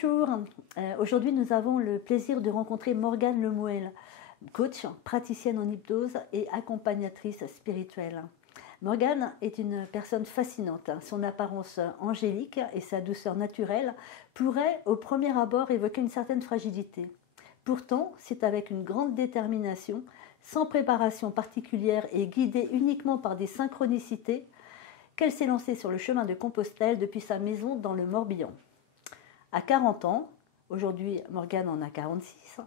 Bonjour, aujourd'hui nous avons le plaisir de rencontrer Morgane Lemuel, coach, praticienne en hypnose et accompagnatrice spirituelle. Morgane est une personne fascinante. Son apparence angélique et sa douceur naturelle pourraient au premier abord évoquer une certaine fragilité. Pourtant, c'est avec une grande détermination, sans préparation particulière et guidée uniquement par des synchronicités, qu'elle s'est lancée sur le chemin de Compostelle depuis sa maison dans le Morbihan. À 40 ans, aujourd'hui Morgane en a 46,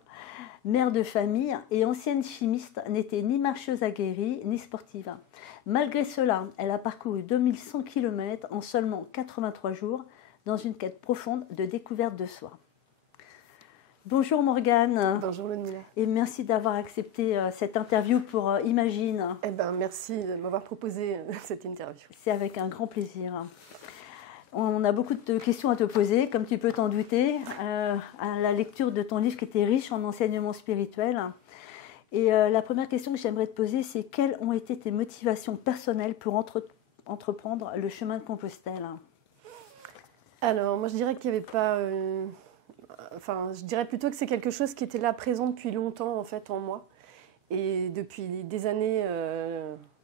mère de famille et ancienne chimiste, n'était ni marcheuse aguerrie ni sportive. Malgré cela, elle a parcouru 2100 km en seulement 83 jours dans une quête profonde de découverte de soi. Bonjour Morgane. Bonjour Ludmilla. Et merci d'avoir accepté cette interview pour Imagine. Merci de m'avoir proposé cette interview. C'est avec un grand plaisir. On a beaucoup de questions à te poser, comme tu peux t'en douter, à la lecture de ton livre qui était riche en enseignements spirituels. Et la première question que j'aimerais te poser, c'est quelles ont été tes motivations personnelles pour entreprendre le chemin de Compostelle? Alors, moi je dirais qu'il n'y avait pas... je dirais plutôt que c'est quelque chose qui était là présent depuis longtemps en fait en moi. Et depuis des années...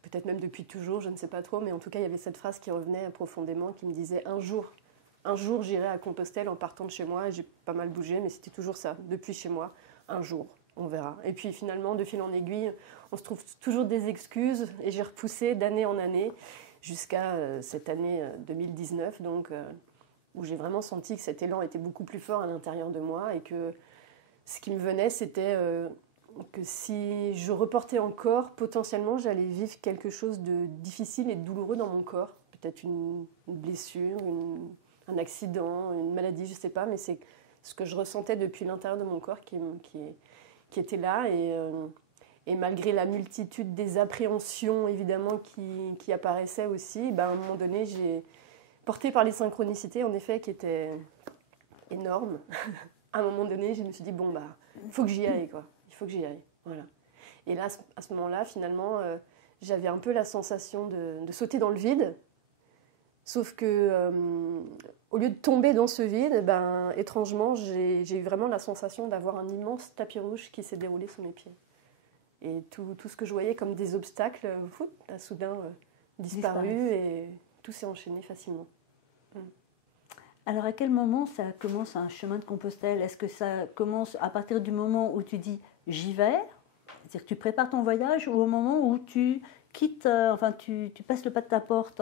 peut-être même depuis toujours, je ne sais pas trop, mais en tout cas, il y avait cette phrase qui revenait profondément, qui me disait un jour j'irai à Compostelle en partant de chez moi. Et j'ai pas mal bougé, mais c'était toujours ça, depuis chez moi, un jour, on verra. Et puis finalement, de fil en aiguille, on se trouve toujours des excuses, et j'ai repoussé d'année en année, jusqu'à cette année 2019, donc, où j'ai vraiment senti que cet élan était beaucoup plus fort à l'intérieur de moi, et que ce qui me venait, c'était... que si je reportais encore, potentiellement, j'allais vivre quelque chose de difficile et de douloureux dans mon corps. Peut-être une blessure, un accident, une maladie, je ne sais pas, mais c'est ce que je ressentais depuis l'intérieur de mon corps qui était là. Et malgré la multitude des appréhensions, évidemment, qui apparaissaient aussi, à un moment donné, porté par les synchronicités, en effet, qui étaient énormes, à un moment donné, je me suis dit, il faut que j'y aille, quoi. Il faut que j'y aille, voilà. Et là, à ce moment-là, finalement, j'avais un peu la sensation de sauter dans le vide, sauf que au lieu de tomber dans ce vide, étrangement, j'ai eu vraiment la sensation d'avoir un immense tapis rouge qui s'est déroulé sous mes pieds. Et tout ce que je voyais comme des obstacles, a soudain disparu et tout s'est enchaîné facilement. Alors, à quel moment ça commence un chemin de Compostelle? Est-ce que ça commence à partir du moment où tu dis « j'y vais », c'est-à-dire que tu prépares ton voyage, ou au moment où tu quittes, tu passes le pas de ta porte?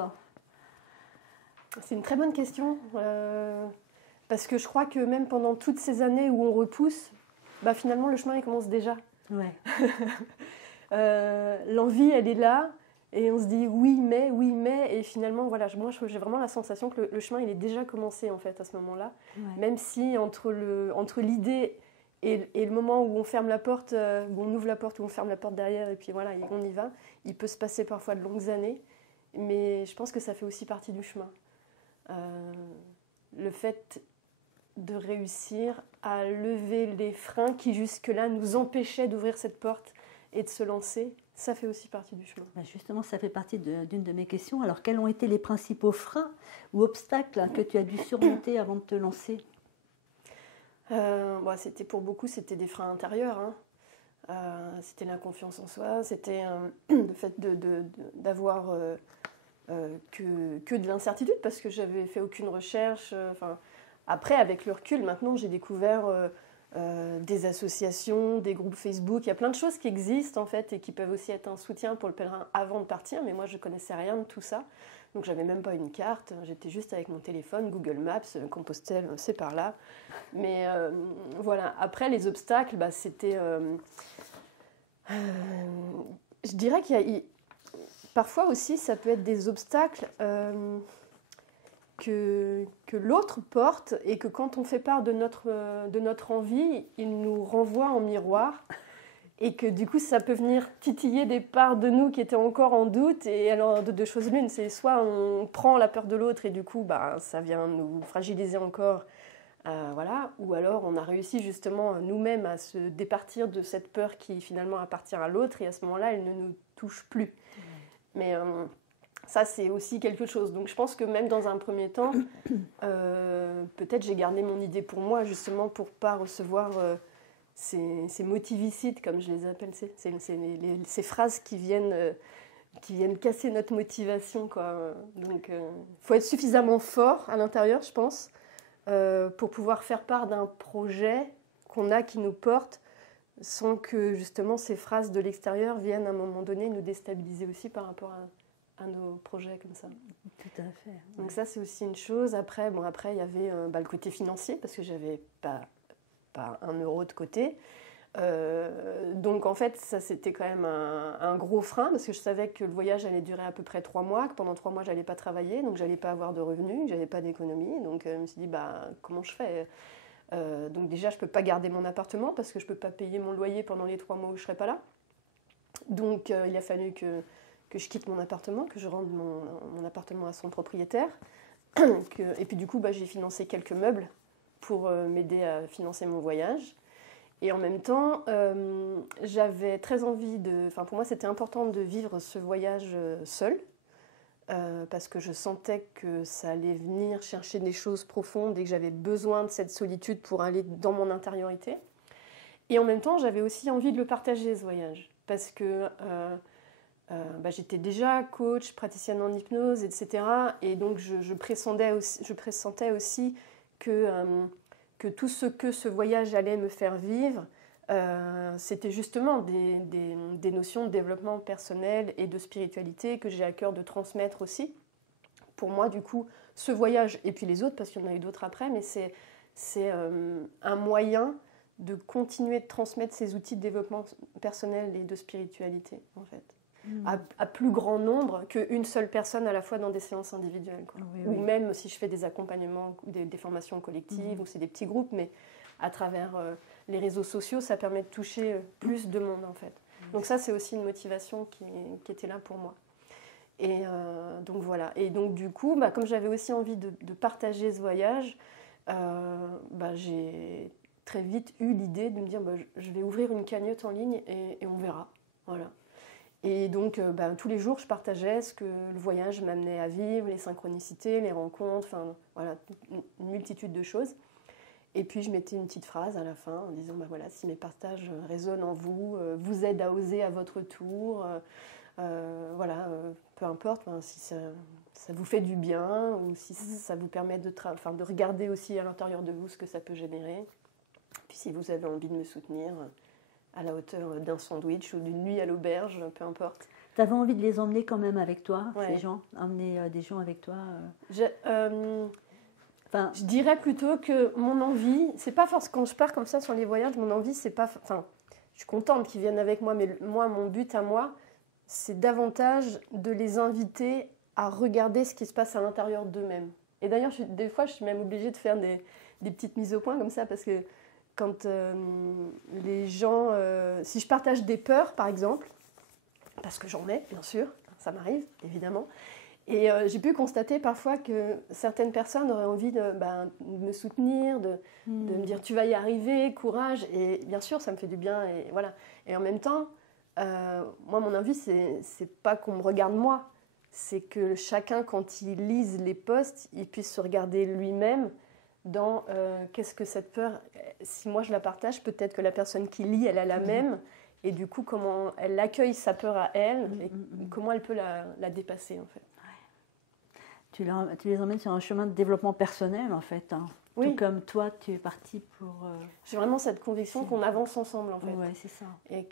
C'est une très bonne question, parce que je crois que même pendant toutes ces années où on repousse, finalement le chemin il commence déjà. Ouais. L'envie elle est là. Et on se dit oui mais, et finalement voilà, moi j'ai vraiment la sensation que le chemin il est déjà commencé en fait à ce moment-là, ouais. Même si entre l'idée et le moment où on ferme la porte, où on ouvre la porte, où on ferme la porte derrière et puis voilà, on y va, il peut se passer parfois de longues années, mais je pense que ça fait aussi partie du chemin. Le fait de réussir à lever les freins qui jusque-là nous empêchaient d'ouvrir cette porte et de se lancer, ça fait aussi partie du chemin. Justement, ça fait partie d'une de mes questions. Alors, quels ont été les principaux freins ou obstacles que tu as dû surmonter avant de te lancer? Pour beaucoup, c'était des freins intérieurs. C'était la confiance en soi, c'était le fait d'avoir que de l'incertitude, parce que j'avais fait aucune recherche. Après, avec le recul, maintenant, j'ai découvert... des associations, des groupes Facebook, il y a plein de choses qui existent en fait et qui peuvent aussi être un soutien pour le pèlerin avant de partir, mais moi je ne connaissais rien de tout ça, donc j'avais même pas une carte, j'étais juste avec mon téléphone, Google Maps, Compostelle, c'est par là, mais voilà, après les obstacles, c'était... je dirais parfois aussi ça peut être des obstacles que l'autre porte et que quand on fait part de notre envie, il nous renvoie en miroir et que du coup ça peut venir titiller des parts de nous qui étaient encore en doute. Et alors de deux choses l'une, c'est soit on prend la peur de l'autre et du coup ça vient nous fragiliser encore, voilà, ou alors on a réussi justement nous-mêmes à se départir de cette peur qui finalement appartient à l'autre et à ce moment-là elle ne nous touche plus. Mais Ça, c'est aussi quelque chose. Donc, je pense que même dans un premier temps, peut-être j'ai gardé mon idée pour moi, justement, pour ne pas recevoir ces motivicides, comme je les appelle, ces phrases qui viennent casser notre motivation, quoi. Donc, faut être suffisamment fort à l'intérieur, je pense, pour pouvoir faire part d'un projet qu'on a qui nous porte, sans que, justement, ces phrases de l'extérieur viennent, à un moment donné, nous déstabiliser aussi par rapport à nos projets comme ça. Tout à fait. Ouais. Donc ça, c'est aussi une chose. Après, il y avait le côté financier, parce que j'avais pas 1 euro de côté. Donc en fait, ça c'était quand même un gros frein, parce que je savais que le voyage allait durer à peu près 3 mois, que pendant 3 mois, j'allais pas travailler, donc j'allais pas avoir de revenus, que j'avais pas d'économie. Donc je me suis dit, comment je fais donc déjà, je peux pas garder mon appartement, parce que je peux pas payer mon loyer pendant les 3 mois où je serai pas là. Donc il a fallu que je quitte mon appartement, que je rende mon appartement à son propriétaire. Et puis du coup, j'ai financé quelques meubles pour m'aider à financer mon voyage. Et en même temps, j'avais très envie pour moi, c'était important de vivre ce voyage seule, parce que je sentais que ça allait venir chercher des choses profondes et que j'avais besoin de cette solitude pour aller dans mon intériorité. Et en même temps, j'avais aussi envie de le partager, ce voyage, parce que j'étais déjà coach, praticienne en hypnose, etc. Et donc je pressentais aussi que tout ce que ce voyage allait me faire vivre, c'était justement des notions de développement personnel et de spiritualité que j'ai à cœur de transmettre aussi. Pour moi, du coup, ce voyage, et puis les autres, parce qu'il y en a eu d'autres après, mais c'est un moyen de continuer de transmettre ces outils de développement personnel et de spiritualité, en fait. À plus grand nombre qu'une seule personne à la fois dans des séances individuelles. Quoi. Oui, ou oui. même si je fais des accompagnements, des formations collectives, ou c'est des petits groupes, mais à travers les réseaux sociaux, ça permet de toucher plus de monde, en fait. Donc ça, c'est aussi une motivation qui était là pour moi. Et donc voilà. Et donc du coup, comme j'avais aussi envie de partager ce voyage, j'ai très vite eu l'idée de me dire je vais ouvrir une cagnotte en ligne et on verra. Voilà. Et donc, tous les jours, je partageais ce que le voyage m'amenait à vivre, les synchronicités, les rencontres, une multitude de choses. Et puis, je mettais une petite phrase à la fin en disant, si mes partages résonnent en vous, vous aident à oser à votre tour, peu importe, si ça vous fait du bien, ou si ça vous permet de regarder aussi à l'intérieur de vous ce que ça peut générer. Puis, si vous avez envie de me soutenir, à la hauteur d'un sandwich ou d'une nuit à l'auberge, peu importe. Tu avais envie de les emmener quand même avec toi, ouais. Ces gens, emmener des gens avec toi Je dirais plutôt que mon envie, c'est pas forcément quand je pars comme ça sur les voyages, mon envie, c'est pas. Je suis contente qu'ils viennent avec moi, mais moi, mon but à moi, c'est davantage de les inviter à regarder ce qui se passe à l'intérieur d'eux-mêmes. Et d'ailleurs, des fois, je suis même obligée de faire des petites mises au point comme ça, parce que quand les gens... si je partage des peurs, par exemple, parce que j'en ai, bien sûr, ça m'arrive, évidemment, et j'ai pu constater parfois que certaines personnes auraient envie de me soutenir, de me dire « tu vas y arriver, courage », et bien sûr, ça me fait du bien, et voilà. Et en même temps, moi, mon envie, c'est pas qu'on me regarde moi, c'est que chacun, quand il lise les posts, il puisse se regarder lui-même dans qu'est-ce que cette peur, si moi je la partage, peut-être que la personne qui lit, elle a la même, et du coup, comment elle accueille sa peur à elle, et comment elle peut la dépasser, en fait. Ouais. Tu les emmènes sur un chemin de développement personnel, en fait. Hein. Oui. Tout comme toi, tu es partie pour... J'ai vraiment cette conviction qu'on avance ensemble, en fait. Oui, c'est ça. Et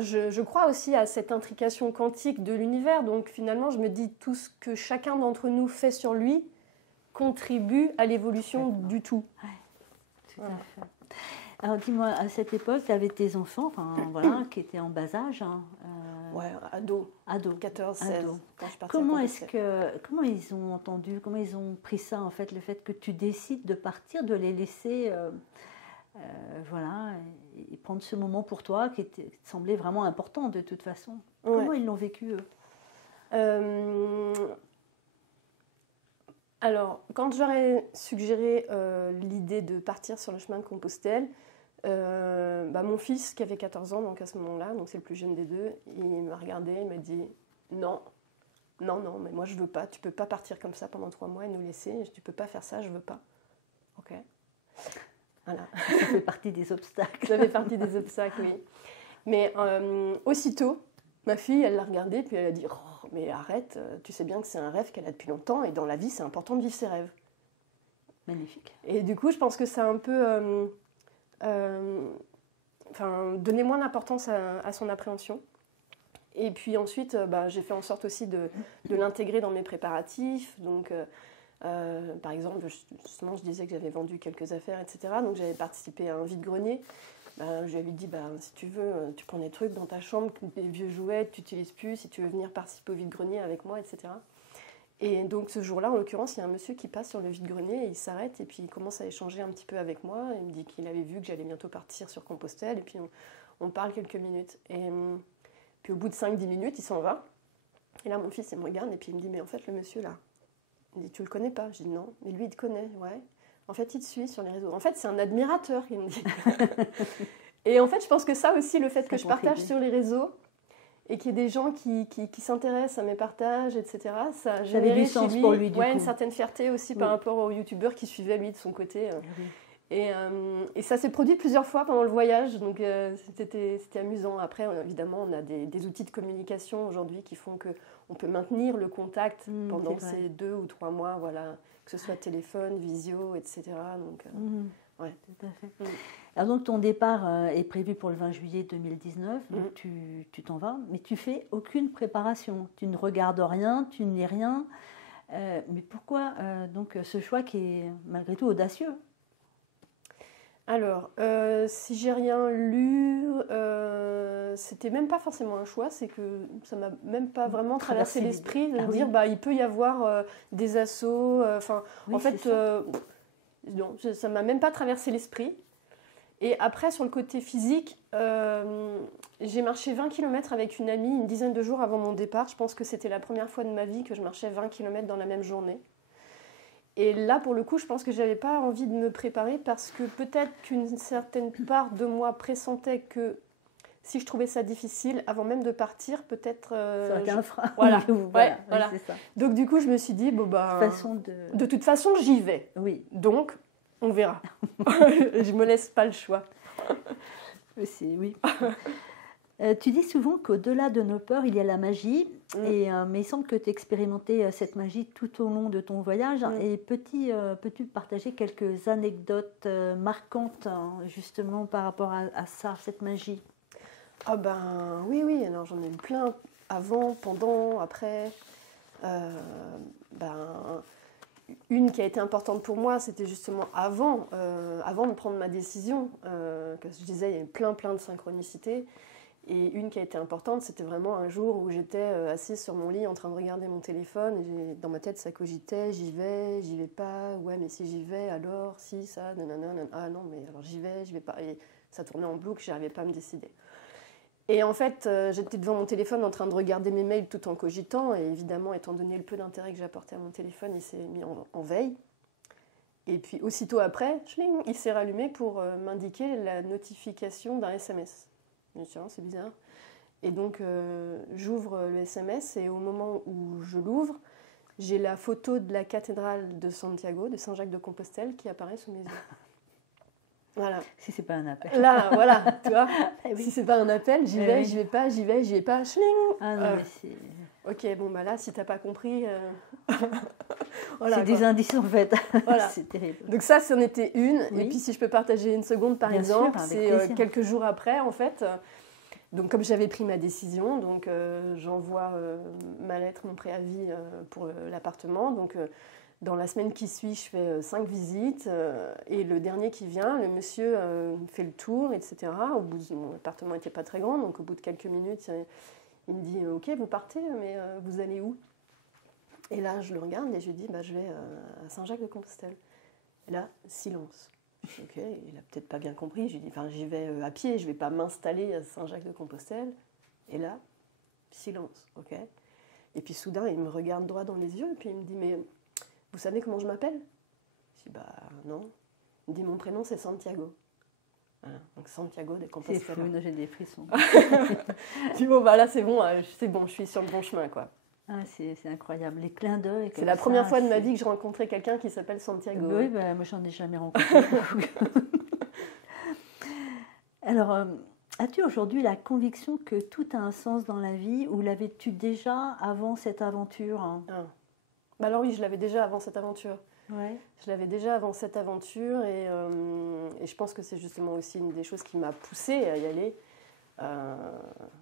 je crois aussi à cette intrication quantique de l'univers. Donc finalement, je me dis tout ce que chacun d'entre nous fait sur lui contribue à l'évolution du tout. Ouais, tout à fait. Alors dis-moi, à cette époque, tu avais tes enfants, qui étaient en bas âge. Hein, ados. 14, 16. Ados. Quand je Comment ils ont entendu, comment ils ont pris ça, en fait, le fait que tu décides de partir, de les laisser... et prendre ce moment pour toi qui semblait vraiment important de toute façon. Ouais. Comment ils l'ont vécu, eux? Alors, quand j'aurais suggéré l'idée de partir sur le chemin de Compostelle, Mon fils qui avait 14 ans donc à ce moment-là, donc c'est le plus jeune des deux, il m'a regardé, il m'a dit non, mais moi je veux pas, tu peux pas partir comme ça pendant 3 mois et nous laisser, tu peux pas faire ça, je veux pas. Ok. Voilà. Ça fait partie des obstacles. Ça fait partie des obstacles, oui. Mais aussitôt, ma fille, elle l'a regardé, puis elle a dit oh, mais arrête, tu sais bien que c'est un rêve qu'elle a depuis longtemps et dans la vie c'est important de vivre ses rêves. Magnifique. Et du coup, je pense que ça a un peu donné moins d'importance à son appréhension. Et puis ensuite, j'ai fait en sorte aussi de l'intégrer dans mes préparatifs. Donc, par exemple, justement, je disais que j'avais vendu quelques affaires, etc. Donc, j'avais participé à un vide-grenier. Je lui avais dit, si tu veux, tu prends des trucs dans ta chambre, des vieux jouets que tu n'utilises plus, si tu veux venir participer au vide-grenier avec moi, etc. Et donc ce jour-là, en l'occurrence, il y a un monsieur qui passe sur le vide-grenier et il s'arrête et puis il commence à échanger un petit peu avec moi. Il me dit qu'il avait vu que j'allais bientôt partir sur Compostelle et puis on parle quelques minutes. Et puis au bout de 5-10 minutes, il s'en va. Et là, mon fils, il me regarde et puis il me dit, mais en fait, le monsieur là, il dit, tu le connais pas? Je dis, non, mais lui, il te connaît, ouais. En fait, il te suit sur les réseaux. En fait, c'est un admirateur, il me dit. Et en fait, je pense que ça aussi, le fait que je partage sur les réseaux, et qu'il y ait des gens qui s'intéressent à mes partages, etc., ça génère du sens pour lui, du coup. une certaine fierté aussi par rapport aux youtubeurs qui suivaient lui de son côté. Oui. Et ça s'est produit plusieurs fois pendant le voyage, donc c'était amusant. Après, évidemment, on a des outils de communication aujourd'hui qui font qu'on peut maintenir le contact pendant ces 2 ou 3 mois, voilà, que ce soit téléphone, visio, etc. Donc, ouais. Tout à fait. Alors donc ton départ est prévu pour le 20 juillet 2019, donc tu t'en vas, mais tu fais aucune préparation, tu ne regardes rien, tu n'es rien. Mais pourquoi donc ce choix qui est malgré tout audacieux? Alors, si j'ai rien lu, c'était même pas forcément un choix, c'est que ça m'a même pas vraiment traversé l'esprit de me dire il peut y avoir des assos. En fait, non, ça m'a même pas traversé l'esprit. Et après, sur le côté physique, j'ai marché 20 km avec une amie une dizaine de jours avant mon départ. Je pense que c'était la première fois de ma vie que je marchais 20 km dans la même journée. Et là, pour le coup, je pense que je n'avais pas envie de me préparer parce que peut-être qu'une certaine part de moi pressentait que si je trouvais ça difficile, avant même de partir, peut-être... ça aurait été un frein. Voilà. Voilà. C'est ça. Donc du coup, je me suis dit, de toute façon, j'y vais. Oui. Donc, on verra. Je me laisse pas le choix. Oui. Tu dis souvent qu'au-delà de nos peurs, il y a la magie. Mais il semble que tu as expérimenté cette magie tout au long de ton voyage. Et peux-tu partager quelques anecdotes marquantes, justement, par rapport à ça, cette magie? Oui. Alors, j'en ai eu plein. Avant, pendant, après. Une qui a été importante pour moi, c'était justement avant de prendre ma décision. Comme je disais, il y avait plein de synchronicités. Et une qui a été importante, c'était vraiment un jour où j'étais assise sur mon lit en train de regarder mon téléphone. Et dans ma tête, ça cogitait, j'y vais pas. Ouais, mais si j'y vais, alors, si, ça, nanana. Ah non, mais alors j'y vais pas. Et ça tournait en boucle, je n'arrivais pas à me décider. Et en fait, j'étais devant mon téléphone en train de regarder mes mails tout en cogitant. Et évidemment, étant donné le peu d'intérêt que j'apportais à mon téléphone, il s'est mis en veille. Et puis, aussitôt après, il s'est rallumé pour m'indiquer la notification d'un SMS. Je me suis dit, c'est bizarre. Et donc, j'ouvre le SMS et au moment où je l'ouvre, j'ai la photo de la cathédrale de Santiago, de Saint-Jacques-de-Compostelle, qui apparaît sous mes yeux. Voilà. Si c'est pas un appel. Là, voilà, tu vois. Si c'est pas un appel, j'y vais pas, j'y vais pas. Ah non, mais c'est... Ok, là, si t'as pas compris... voilà, c'est des indices, en fait. Voilà. C'est terrible. Donc ça, c'en était une. Oui. Et puis, si je peux partager une seconde, par Bien exemple, sûr, c'est quelques jours après, en fait. Donc, comme j'avais pris ma décision, donc j'envoie ma lettre, mon préavis pour l'appartement. Donc... dans la semaine qui suit, je fais 5 visites et le dernier qui vient, le monsieur fait le tour, etc. Mon appartement n'était pas très grand, donc au bout de quelques minutes, il me dit « Ok, vous partez, mais vous allez où ?» Et là, je le regarde et je lui dis « Je vais à Saint-Jacques-de-Compostelle. » Et là, silence. Je dis « Ok, il n'a peut-être pas bien compris. » Je lui dis « J'y vais à pied, je ne vais pas m'installer à Saint-Jacques-de-Compostelle. » Et là, silence. Ok. Et puis soudain, il me regarde droit dans les yeux et puis il me dit « Mais... vous savez comment je m'appelle ?» Je dis « Non. » Il me dit « Mon prénom, c'est Santiago. » Voilà. Donc Santiago de C'est Compostela. fou, j'ai des frissons. Tu vois, bah là c'est bon, je suis sur le bon chemin, quoi. Ah, c'est incroyable, les clins d'œil. C'est la première fois de ma vie que je rencontrais quelqu'un qui s'appelle Santiago. Oui, bah, moi j'en ai jamais rencontré. Alors, as-tu aujourd'hui la conviction que tout a un sens dans la vie ou l'avais-tu déjà avant cette aventure? Bah alors oui, je l'avais déjà avant cette aventure. Ouais. Je l'avais déjà avant cette aventure et je pense que c'est justement aussi une des choses qui m'a poussée à y aller,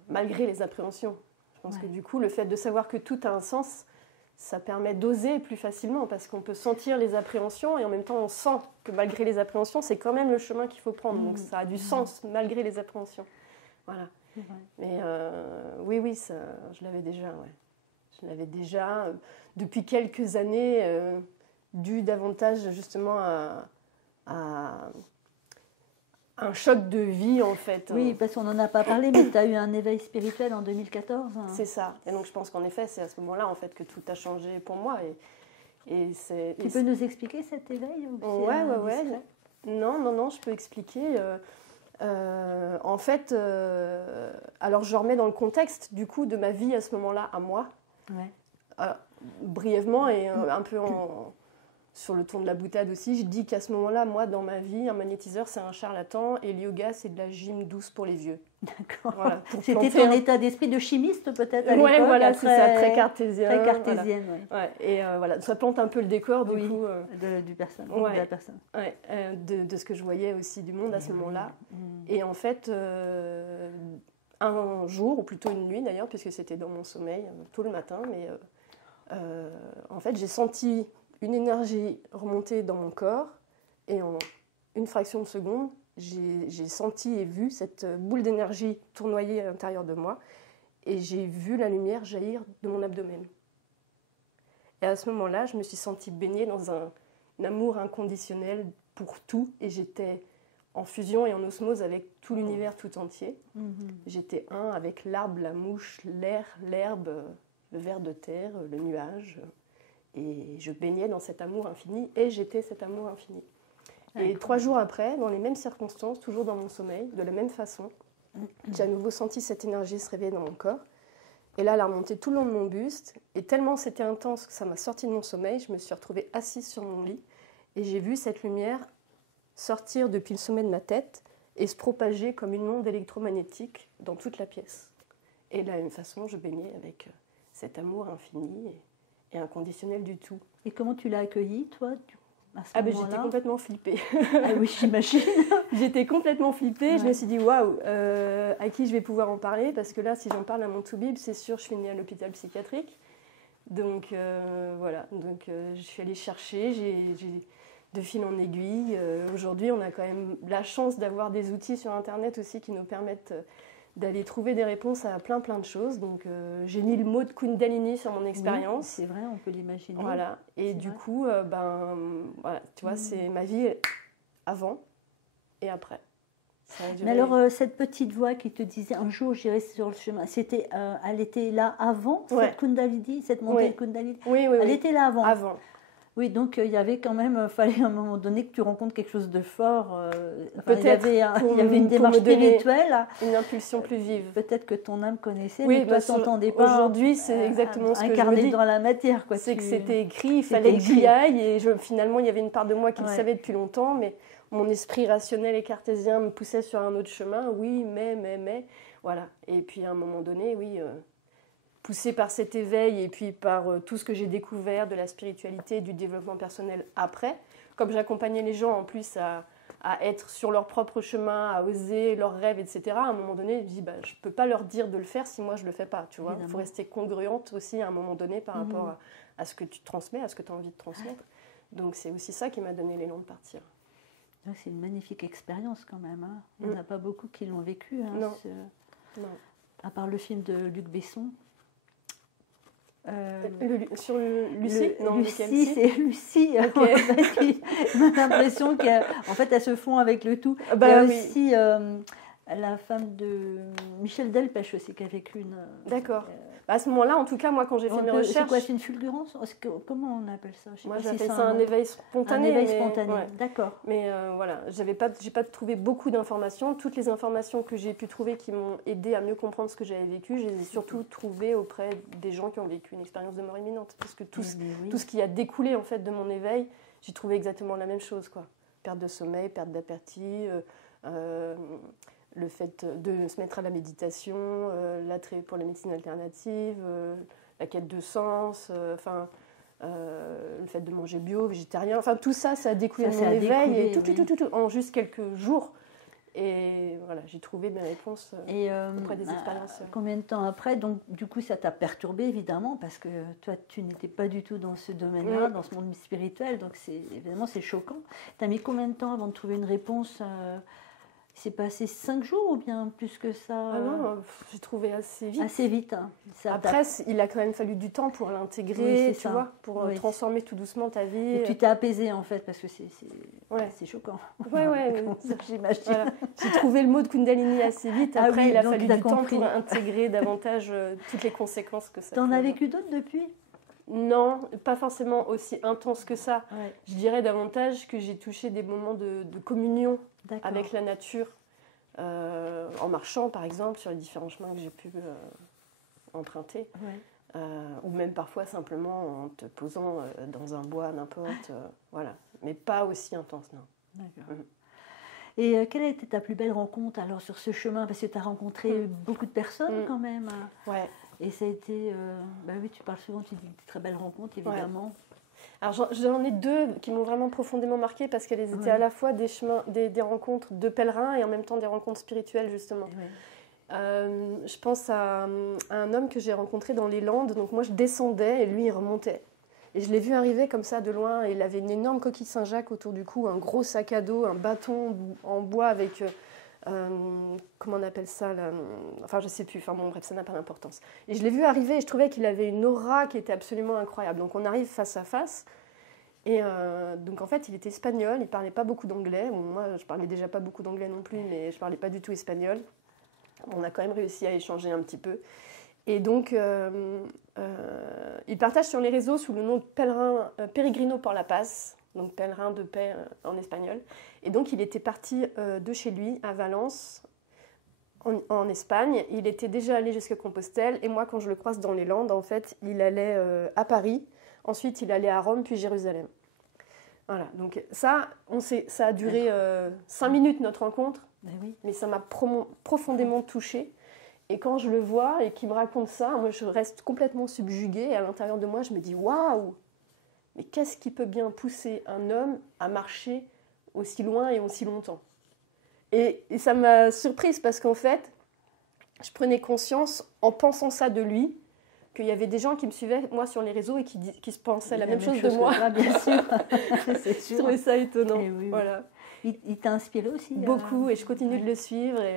malgré les appréhensions. Je pense que du coup, le fait de savoir que tout a un sens, ça permet d'oser plus facilement parce qu'on peut sentir les appréhensions et en même temps, on sent que malgré les appréhensions, c'est quand même le chemin qu'il faut prendre. Donc ça a du sens malgré les appréhensions. Voilà. Mais oui, ça, je l'avais déjà, ouais. Je l'avais déjà, depuis quelques années, dû davantage justement à un choc de vie, en fait. Oui, parce qu'on n'en a pas parlé, mais tu as eu un éveil spirituel en 2014. C'est ça. Et donc, je pense qu'en effet, c'est à ce moment-là, en fait, que tout a changé pour moi. Tu peux nous expliquer cet éveil? Ouais. Non, je peux expliquer. En fait, alors je remets dans le contexte, du coup, de ma vie à ce moment-là, à moi. Ouais. Brièvement et un peu sur le ton de la boutade aussi, je dis qu'à ce moment-là, moi, dans ma vie, un magnétiseur, c'est un charlatan et le yoga, c'est de la gym douce pour les vieux. D'accord. Voilà, c'était ton état d'esprit de chimiste, peut-être, à l'époque? Ouais, voilà, c'est ça, très cartésien. Très cartésienne, voilà. Ouais. Et voilà, ça plante un peu le décor, du coup. De la personne. Ouais, de ce que je voyais aussi du monde à ce moment-là. Et en fait, un jour, ou plutôt une nuit d'ailleurs, puisque c'était dans mon sommeil, tôt le matin, mais en fait, j'ai senti une énergie remonter dans mon corps et en une fraction de seconde, j'ai senti et vu cette boule d'énergie tournoyer à l'intérieur de moi et j'ai vu la lumière jaillir de mon abdomen. Et à ce moment-là, je me suis sentie baignée dans un amour inconditionnel pour tout et j'étais en fusion et en osmose avec tout l'univers tout entier. J'étais un avec l'arbre, la mouche, l'air, l'herbe, le ver de terre, le nuage. Et je baignais dans cet amour infini et j'étais cet amour infini. Et 3 jours après, dans les mêmes circonstances, toujours dans mon sommeil, de la même façon, j'ai à nouveau senti cette énergie se réveiller dans mon corps. Et là, elle a remonté tout le long de mon buste. Et tellement c'était intense que ça m'a sorti de mon sommeil, je me suis retrouvée assise sur mon lit. Et j'ai vu cette lumière sortir depuis le sommet de ma tête et se propager comme une onde électromagnétique dans toute la pièce. Et de la même façon, je baignais avec cet amour infini et inconditionnel du tout. Et comment tu l'as accueilli, toi, à ce moment-là? J'étais complètement flippée. Ah oui, j'imagine. J'étais complètement flippée. Ouais. Je me suis dit, waouh, à qui je vais pouvoir en parler? Parce que là, si j'en parle à mon toubib, c'est sûr, je suis née à l'hôpital psychiatrique. Donc, voilà. Donc, je suis allée chercher. J'ai de fil en aiguille. Aujourd'hui, on a quand même la chance d'avoir des outils sur Internet aussi qui nous permettent d'aller trouver des réponses à plein de choses. Donc, j'ai mis le mot de Kundalini sur mon expérience. Oui, c'est vrai, on peut l'imaginer. Voilà. Et du coup, voilà, tu vois, c'est ma vie avant et après. Mais alors, cette petite voix qui te disait un jour j'irai sur le chemin, elle était là avant cette Kundalini, cette montée de Kundalini? Oui. Elle était là avant. Avant. Oui, donc il y avait quand même, fallait à un moment donné que tu rencontres quelque chose de fort. Peut-être il y avait une démarche spirituelle. Une impulsion plus vive. Peut-être que ton âme connaissait, mais toi, tu n'entendais pas. Aujourd'hui, c'est exactement ce que je me dis. Incarné dans la matière. C'est que c'était écrit, il fallait que j'y aille. Et finalement, il y avait une part de moi qui le savait depuis longtemps, mais mon esprit rationnel et cartésien me poussait sur un autre chemin. Oui, mais. Voilà. Et puis à un moment donné, oui... poussée par cet éveil et puis par tout ce que j'ai découvert de la spiritualité et du développement personnel après, comme j'accompagnais les gens en plus à être sur leur propre chemin, à oser leurs rêves, etc., à un moment donné, je me dis, je ne peux pas leur dire de le faire si moi je ne le fais pas, tu vois. Il faut rester congruente aussi à un moment donné par rapport à ce que tu transmets, à ce que tu as envie de transmettre. Donc c'est aussi ça qui m'a donné l'élan de partir. C'est une magnifique expérience quand même. Hein. Il n'y en a pas beaucoup qui l'ont vécu. Hein, non. À part le film de Luc Besson. Sur Lucie Lucie, c'est Lucie. Okay. On a l'impression qu'en fait, elles se font avec le tout. Il y a aussi la femme de Michel Delpech aussi, qui a vécu une... D'accord. À ce moment-là, en tout cas, moi, quand j'ai fait mes recherches... C'est quoi, c'est une fulgurance? Comment on appelle ça? Moi, j'appelle ça un éveil spontané. Un éveil spontané, ouais. D'accord. Mais voilà, j'ai pas trouvé beaucoup d'informations. Toutes les informations que j'ai pu trouver qui m'ont aidé à mieux comprendre ce que j'avais vécu, je les ai surtout trouvées auprès des gens qui ont vécu une expérience de mort imminente. Parce que tout ce qui a découlé en fait de mon éveil, j'ai trouvé exactement la même chose, quoi. Perte de sommeil, perte d'appétit, le fait de se mettre à la méditation, l'attrait pour les médecines alternatives, la quête de sens, le fait de manger bio, végétarien, enfin tout ça, ça a découlé de mon éveil et tout, en juste quelques jours. Et voilà, j'ai trouvé mes réponses auprès des expériences. Combien de temps après, donc du coup ça t'a perturbé évidemment, parce que toi tu n'étais pas du tout dans ce domaine-là, dans ce monde spirituel, donc évidemment c'est choquant. T'as mis combien de temps avant de trouver une réponse? C'est passé 5 jours ou bien plus que ça? Ah non, j'ai trouvé assez vite. Assez vite. Hein. Après, il a quand même fallu du temps pour l'intégrer, tu vois, pour transformer tout doucement ta vie. Et tu t'es apaisée en fait, parce que c'est choquant. Ouais. J'imagine. Voilà. J'ai trouvé le mot de Kundalini assez vite. Après, il a fallu du temps pour intégrer davantage toutes les conséquences que ça. T'en as vécu d'autres depuis? Non, pas forcément aussi intense que ça. Ouais. Je dirais davantage que j'ai touché des moments de communion avec la nature, en marchant par exemple sur les différents chemins que j'ai pu emprunter, ou même parfois simplement en te posant dans un bois, n'importe, voilà. Mais pas aussi intense, non. D'accord. Et quelle a été ta plus belle rencontre alors sur ce chemin? Parce que tu as rencontré beaucoup de personnes quand même. Ouais. Et ça a été, oui, tu parles souvent, tu dis de très belles rencontres, évidemment. Ouais. Alors j'en ai deux qui m'ont vraiment profondément marquée parce qu'elles étaient à la fois des rencontres de pèlerins et en même temps des rencontres spirituelles, justement. Je pense à un homme que j'ai rencontré dans les Landes. Donc moi, je descendais et lui, il remontait. Et je l'ai vu arriver comme ça de loin. Et il avait une énorme coquille Saint-Jacques autour du cou, un gros sac à dos, un bâton en bois avec... comment on appelle ça là, enfin je sais plus, enfin bon bref, ça n'a pas d'importance. Et je l'ai vu arriver et je trouvais qu'il avait une aura qui était absolument incroyable. Donc on arrive face à face et donc en fait il était espagnol, il parlait pas beaucoup d'anglais. Bon, moi je parlais déjà pas beaucoup d'anglais non plus, mais je parlais pas du tout espagnol. On a quand même réussi à échanger un petit peu. Et donc il partage sur les réseaux sous le nom de pèlerin Peregrino por la Paz. Donc pèlerin de paix en espagnol. Et donc il était parti de chez lui à Valence, en Espagne. Il était déjà allé jusqu'à Compostelle. Et moi, quand je le croise dans les Landes, en fait, il allait à Paris. Ensuite, il allait à Rome, puis Jérusalem. Voilà, donc ça a duré 5 minutes notre rencontre. Mais ça m'a profondément touchée. Et quand je le vois et qu'il me raconte ça, moi je reste complètement subjuguée. Et à l'intérieur de moi, je me dis « Waouh !» Mais qu'est-ce qui peut bien pousser un homme à marcher aussi loin et aussi longtemps? Et ça m'a surprise parce qu'en fait, je prenais conscience, en pensant ça de lui, qu'il y avait des gens qui me suivaient, moi, sur les réseaux et qui se pensaient la même chose de moi. Toi, bien sûr. C'est sûr. Je trouvais ça étonnant. Oui. Voilà. Il t'a inspiré aussi? Beaucoup, et je continue de le suivre. Et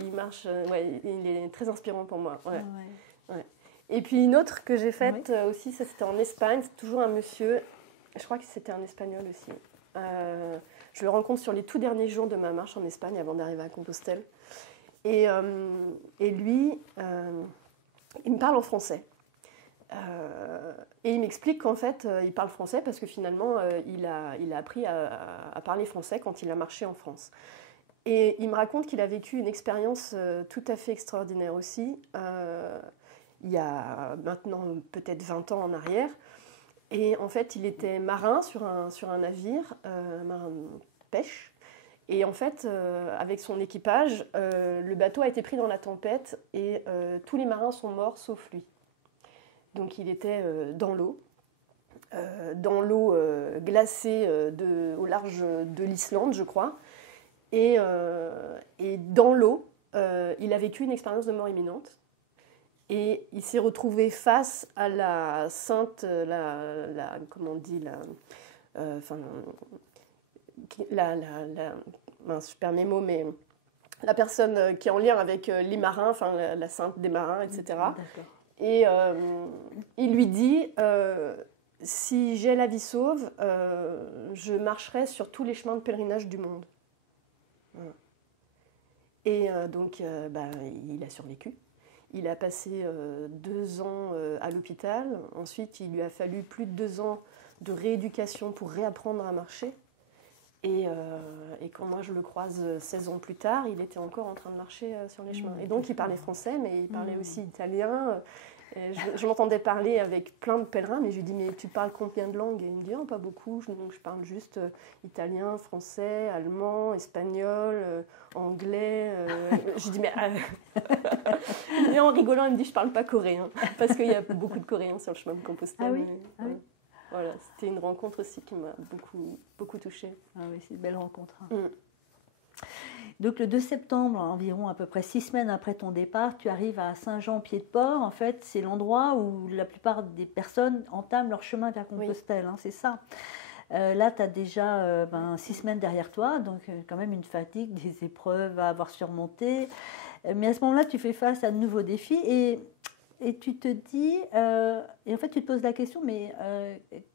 il marche, il est très inspirant pour moi. Ouais. Et puis une autre que j'ai faite aussi, ça c'était en Espagne, c'est toujours un monsieur, je crois que c'était un Espagnol aussi. Je le rencontre sur les tout derniers jours de ma marche en Espagne avant d'arriver à Compostelle. Et lui, il me parle en français. Et il m'explique qu'en fait, il parle français parce que finalement, il a appris à parler français quand il a marché en France. Et il me raconte qu'il a vécu une expérience tout à fait extraordinaire aussi. Il y a maintenant peut-être 20 ans en arrière. Et en fait, il était marin sur un navire, marin de pêche. Et en fait, avec son équipage, le bateau a été pris dans la tempête et tous les marins sont morts sauf lui. Donc il était dans l'eau glacée au large de l'Islande, je crois. Et dans l'eau, il a vécu une expérience de mort imminente. Et il s'est retrouvé face à la sainte, comment on dit, je perds mes mots, mais la personne qui est en lien avec les marins, enfin la sainte des marins, etc. D'accord. Et il lui dit, si j'ai la vie sauve, je marcherai sur tous les chemins de pèlerinage du monde. Voilà. Et donc, il a survécu. Il a passé 2 ans à l'hôpital. Ensuite, il lui a fallu plus de 2 ans de rééducation pour réapprendre à marcher. Et quand moi je le croise 16 ans plus tard, il était encore en train de marcher sur les chemins. Et donc il parlait français, mais il parlait aussi italien. Je l'entendais parler avec plein de pèlerins, mais je lui dis mais tu parles combien de langues? Et il me dit pas beaucoup, donc je parle juste italien, français, allemand, espagnol, anglais. Je lui dis mais... Et en rigolant, il me dit je parle pas coréen, parce qu'il y a beaucoup de Coréens sur le chemin de Compostelle. Ah oui, ah oui. Voilà, c'était une rencontre aussi qui m'a beaucoup touchée. Ah oui, c'est une belle rencontre. Donc le 2 septembre, environ à peu près 6 semaines après ton départ, tu arrives à Saint-Jean-Pied-de-Port. En fait, c'est l'endroit où la plupart des personnes entament leur chemin vers Compostelle, c'est ça. Là, tu as déjà 6 semaines derrière toi, donc quand même une fatigue, des épreuves à avoir surmontées. Mais à ce moment-là, tu fais face à de nouveaux défis et tu te dis, et en fait tu te poses la question, mais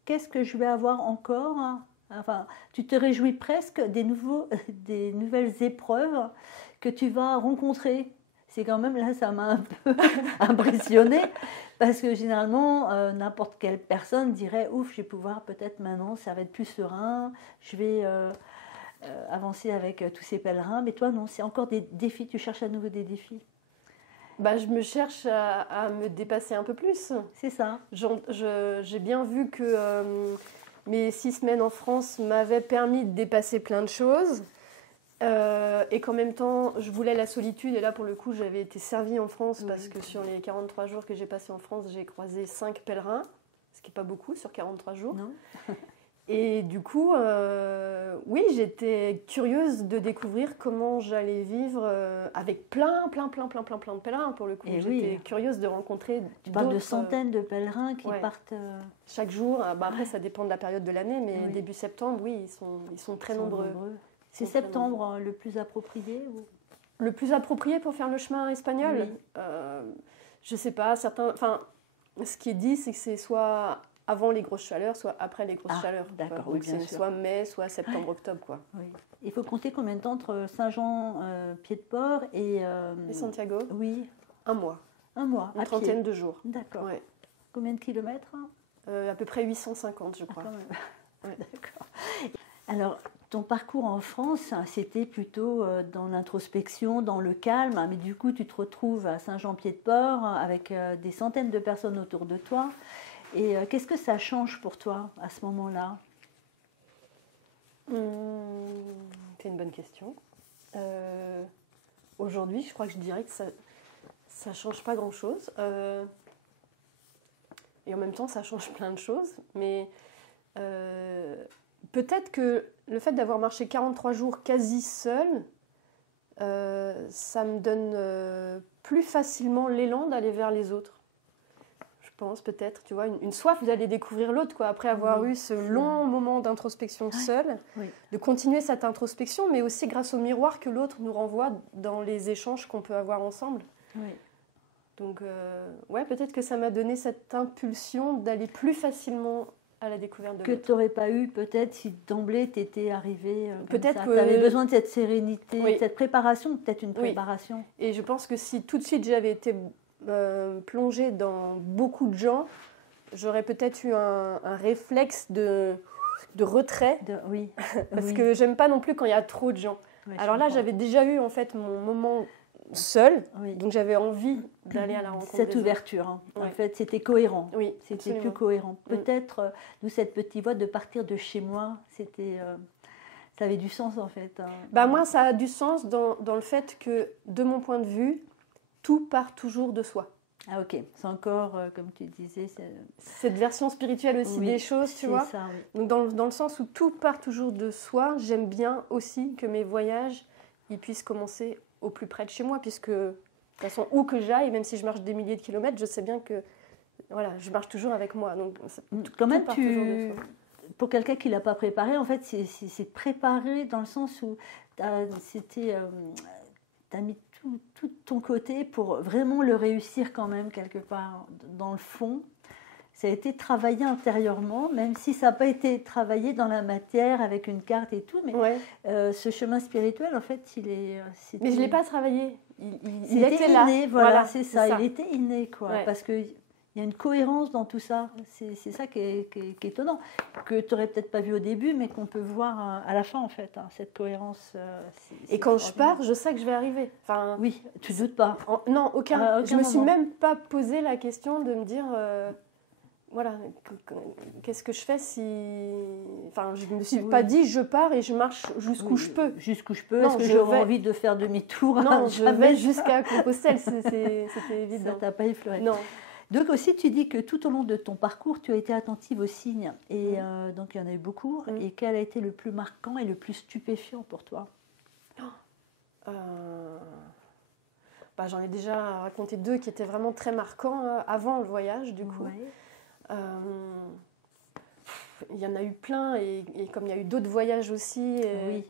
qu'est-ce que je vais avoir encore, hein? Enfin, tu te réjouis presque des nouvelles épreuves que tu vas rencontrer. C'est quand même, là ça m'a un peu impressionné, parce que généralement n'importe quelle personne dirait, ouf, je vais pouvoir peut-être maintenant, ça va être plus serein, je vais avancer avec tous ces pèlerins. Mais toi non, c'est encore des défis, tu cherches à nouveau des défis. Je me cherche à me dépasser un peu plus. C'est ça. J'ai bien vu que mes 6 semaines en France m'avaient permis de dépasser plein de choses. Et qu'en même temps, je voulais la solitude. Et là, pour le coup, j'avais été servie en France parce que sur les 43 jours que j'ai passés en France, j'ai croisé 5 pèlerins, ce qui n'est pas beaucoup sur 43 jours. Non. Et du coup, oui, j'étais curieuse de découvrir comment j'allais vivre avec plein de pèlerins, pour le coup. Et j'étais curieuse de rencontrer Tu parles de centaines de pèlerins qui partent... chaque jour. Après, ça dépend de la période de l'année, mais début septembre, oui, ils sont très nombreux. C'est septembre le plus approprié ou... Le plus approprié pour faire le chemin espagnol, je ne sais pas. Ce qui est dit, c'est que c'est soit... avant les grosses chaleurs, soit après les grosses chaleurs. D'accord, donc c'est soit mai, soit septembre, octobre, quoi. Oui. Il faut compter combien de temps entre Saint-Jean-Pied-de-Port et Santiago? Oui. 1 mois. 1 mois. Une trentaine de jours. D'accord. Ouais. Combien de kilomètres? À peu près 850, je crois. Quand même. D'accord. Alors, ton parcours en France, c'était plutôt dans l'introspection, dans le calme, mais du coup, tu te retrouves à Saint-Jean-Pied-de-Port avec des centaines de personnes autour de toi. Et qu'est-ce que ça change pour toi à ce moment-là? C'est une bonne question. Aujourd'hui, je crois que je dirais que ça ne change pas grand-chose. Et en même temps, ça change plein de choses. Mais peut-être que le fait d'avoir marché 43 jours quasi seule, ça me donne plus facilement l'élan d'aller vers les autres. Je pense peut-être, tu vois, une soif d'aller découvrir l'autre, quoi, après avoir eu ce long moment d'introspection seule, de continuer cette introspection, mais aussi grâce au miroir que l'autre nous renvoie dans les échanges qu'on peut avoir ensemble. Oui. Donc, peut-être que ça m'a donné cette impulsion d'aller plus facilement à la découverte de l'autre. Que tu n'aurais pas eu peut-être si d'emblée tu étais arrivée peut-être que tu avais besoin de cette sérénité, de cette préparation, peut-être une préparation. Oui. Et je pense que si tout de suite j'avais été plongée dans beaucoup de gens, j'aurais peut-être eu un réflexe de retrait. Parce que j'aime pas non plus quand il y a trop de gens. Oui, alors là, j'avais déjà eu en fait mon moment seule, donc j'avais envie d'aller à la rencontre cette ouverture, hein. En fait, c'était cohérent. Oui, c'était plus cohérent. Peut-être, d'où cette petite voix de partir de chez moi, c'était, ça avait du sens en fait. Hein. Moi, ça a du sens dans le fait que, de mon point de vue, tout part toujours de soi. Ah ok, c'est encore, comme tu disais... Cette version spirituelle aussi des choses, tu vois. Ça, Donc dans le sens où tout part toujours de soi, j'aime bien aussi que mes voyages ils puissent commencer au plus près de chez moi, puisque de toute façon, où que j'aille, même si je marche des milliers de kilomètres, je sais bien que je marche toujours avec moi. Donc, quand même, pour quelqu'un qui ne l'a pas préparé, en fait, c'est préparé dans le sens où tu as mis tout ton côté pour vraiment le réussir quand même, quelque part, dans le fond. ça a été travaillé intérieurement, même si ça n'a pas été travaillé dans la matière avec une carte et tout. Mais ce chemin spirituel, en fait, il est. Mais je ne l'ai pas travaillé. Il était était inné, là. voilà, c'est ça. Il était inné, quoi. Ouais. Parce qu'il y a une cohérence dans tout ça. C'est ça qui est étonnant. Que tu n'aurais peut-être pas vu au début, mais qu'on peut voir à la fin, en fait. Hein, cette cohérence. Et quand je pars, je sais que je vais arriver. Enfin, oui, tu ne doutes pas. Non, aucun. Je ne me suis même pas posé la question de me dire. Voilà, qu'est-ce que je fais si... Enfin, je ne me suis pas dit, je pars et je marche jusqu'où je peux. Jusqu'où je peux. Est-ce que j'aurais envie de faire demi-tour? Non, je vais jusqu'à Compostelle, c'était évident. Ça t'a pas effleuré? Non. Donc aussi, tu dis que tout au long de ton parcours, tu as été attentive aux signes. Et donc, il y en a eu beaucoup. Et quel a été le plus marquant et le plus stupéfiant pour toi? J'en ai déjà raconté 2 qui étaient vraiment très marquants avant le voyage, du coup. Ouais. Il y en a eu plein, et comme il y a eu d'autres voyages aussi. Oui.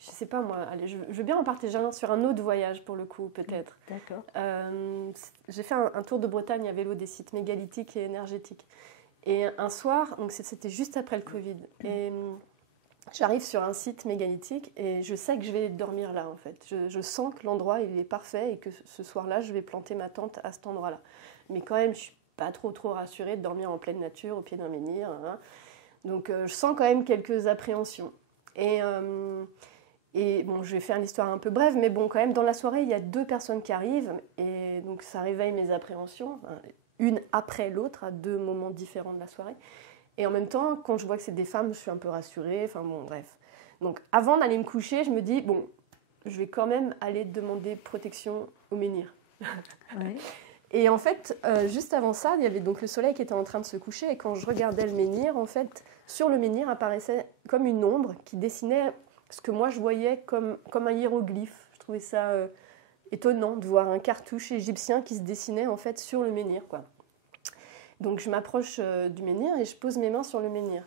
Je sais pas moi, allez, je veux bien en partager un sur un autre voyage pour le coup, peut-être. D'accord. J'ai fait un tour de Bretagne à vélo des sites mégalithiques et énergétiques. Et un soir, donc c'était juste après le Covid, et j'arrive sur un site mégalithique et je sais que je vais dormir là en fait. Je sens que l'endroit il est parfait et que ce soir-là, je vais planter ma tente à cet endroit-là. Mais quand même, je suis pas trop rassurée de dormir en pleine nature, au pied d'un menhir. Hein. Donc je sens quand même quelques appréhensions. Et bon, je vais faire l'histoire un peu brève, mais bon, quand même, dans la soirée, il y a 2 personnes qui arrivent et donc ça réveille mes appréhensions, une après l'autre, à 2 moments différents de la soirée. Et en même temps, quand je vois que c'est des femmes, je suis un peu rassurée. Enfin bon, bref. Donc avant d'aller me coucher, je me dis, bon, je vais quand même aller demander protection au menhir. Oui. Et en fait, juste avant ça, il y avait donc le soleil qui était en train de se coucher. Et quand je regardais le menhir, en fait, sur le menhir apparaissait comme une ombre qui dessinait ce que moi je voyais comme un hiéroglyphe. Je trouvais ça étonnant de voir un cartouche égyptien qui se dessinait en fait sur le menhir, quoi. Donc je m'approche du menhir et je pose mes mains sur le menhir.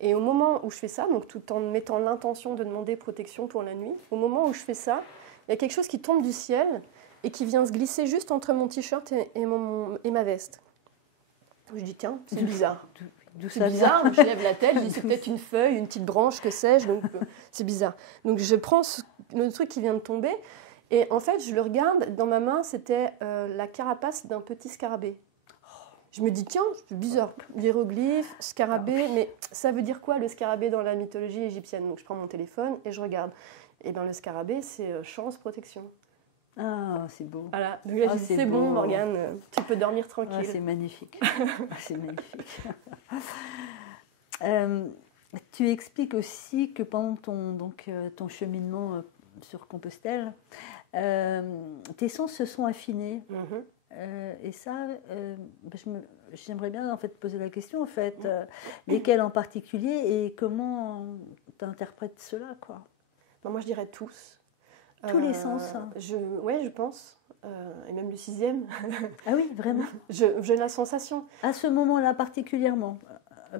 Et au moment où je fais ça, donc tout en mettant l'intention de demander protection pour la nuit, au moment où je fais ça, il y a quelque chose qui tombe du ciel et qui vient se glisser juste entre mon t-shirt et ma veste. Je dis tiens, c'est bizarre. C'est bizarre, je lève la tête, je dis c'est peut-être une feuille, une petite branche, que sais-je, donc c'est bizarre. Donc je prends le truc qui vient de tomber et en fait je le regarde, dans ma main c'était la carapace d'un petit scarabée. Je me dis, tiens, c'est bizarre, hiéroglyphe, scarabée, mais ça veut dire quoi le scarabée dans la mythologie égyptienne? Donc je prends mon téléphone et je regarde. Et bien le scarabée, c'est chance, protection. Ah, c'est beau. Voilà, donc là, c'est bon, Morgane, tu peux dormir tranquille. Ah, c'est magnifique. C'est magnifique. Tu expliques aussi que pendant ton cheminement sur Compostelle, tes sens se sont affinés. Mm-hmm. Et ça, j'aimerais bien en fait poser la question en fait, lesquels en particulier et comment tu interprètes cela, quoi. Moi je dirais tous. Tous les sens. Ouais, je pense. Et même le 6e. Ah oui, vraiment. J'ai la sensation. À ce moment-là particulièrement,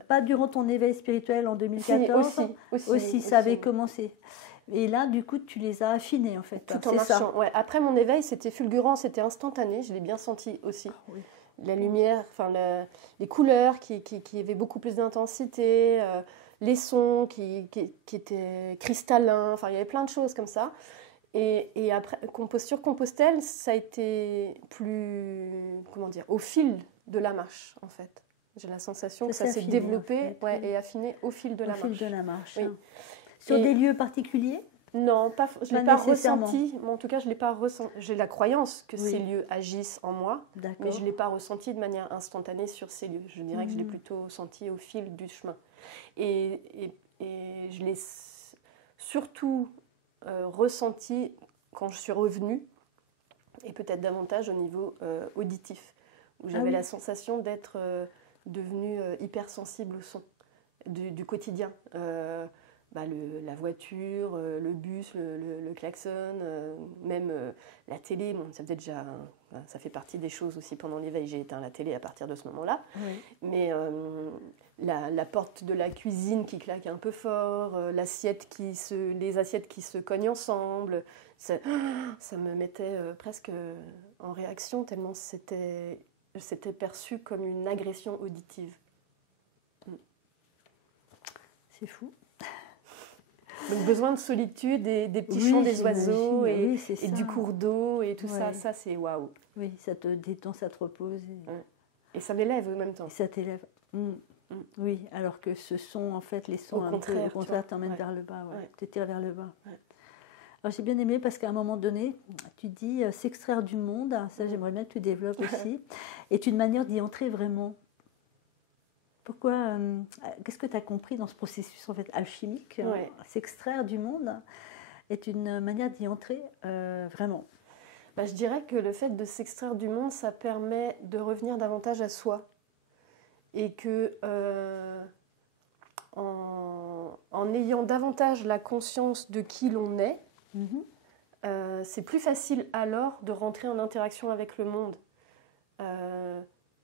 pas durant ton éveil spirituel en 2014. Aussi, ça avait commencé. Et là, du coup, tu les as affinés, en fait. Tout en marchant. Ouais. Après mon éveil, c'était fulgurant, c'était instantané. Je l'ai bien senti aussi. Oui. La lumière, les couleurs qui avaient beaucoup plus d'intensité, les sons qui étaient cristallins. Enfin, il y avait plein de choses comme ça. Et après, sur Compostelle, ça a été plus, au fil de la marche, en fait. J'ai la sensation que ça s'est développé et affiné au fil de la marche. Au fil de la marche. Oui. Sur des lieux particuliers? Non, je ne l'ai pas ressenti. Mais en tout cas, je l'ai pas ressenti. J'ai la croyance que ces lieux agissent en moi, mais je ne l'ai pas ressenti de manière instantanée sur ces lieux. Je dirais que je l'ai plutôt senti au fil du chemin. Et je l'ai surtout ressenti quand je suis revenue, et peut-être davantage au niveau auditif, où j'avais la sensation d'être devenue hypersensible au son du quotidien. La voiture, le bus, le klaxon, même la télé, bon, ça faisait déjà, ça fait partie des choses aussi pendant l'éveil. J'ai éteint la télé à partir de ce moment-là. Oui. Mais la porte de la cuisine qui claque un peu fort, les assiettes qui se cognent ensemble, ça me mettait presque en réaction tellement c'était c'était perçu comme une agression auditive. C'est fou. Donc besoin de solitude et des petits chants des oiseaux et du cours d'eau et tout ça, c'est waouh. Oui, ça te détend, ça te repose. Et ça m'élève en même temps. Et ça t'élève. Oui, alors que ce sont en fait les sons au contraire t'emmènent vers le bas, te tirent vers le bas. Ouais. Alors j'ai bien aimé parce qu'à un moment donné, tu dis s'extraire du monde, ça j'aimerais bien que tu développes aussi, est une manière d'y entrer vraiment. Pourquoi qu'est-ce que tu as compris dans ce processus en fait alchimique s'extraire du monde est une manière d'y entrer vraiment. Je dirais que le fait de s'extraire du monde, ça permet de revenir davantage à soi. Et que en ayant davantage la conscience de qui l'on est, c'est plus facile alors de rentrer en interaction avec le monde.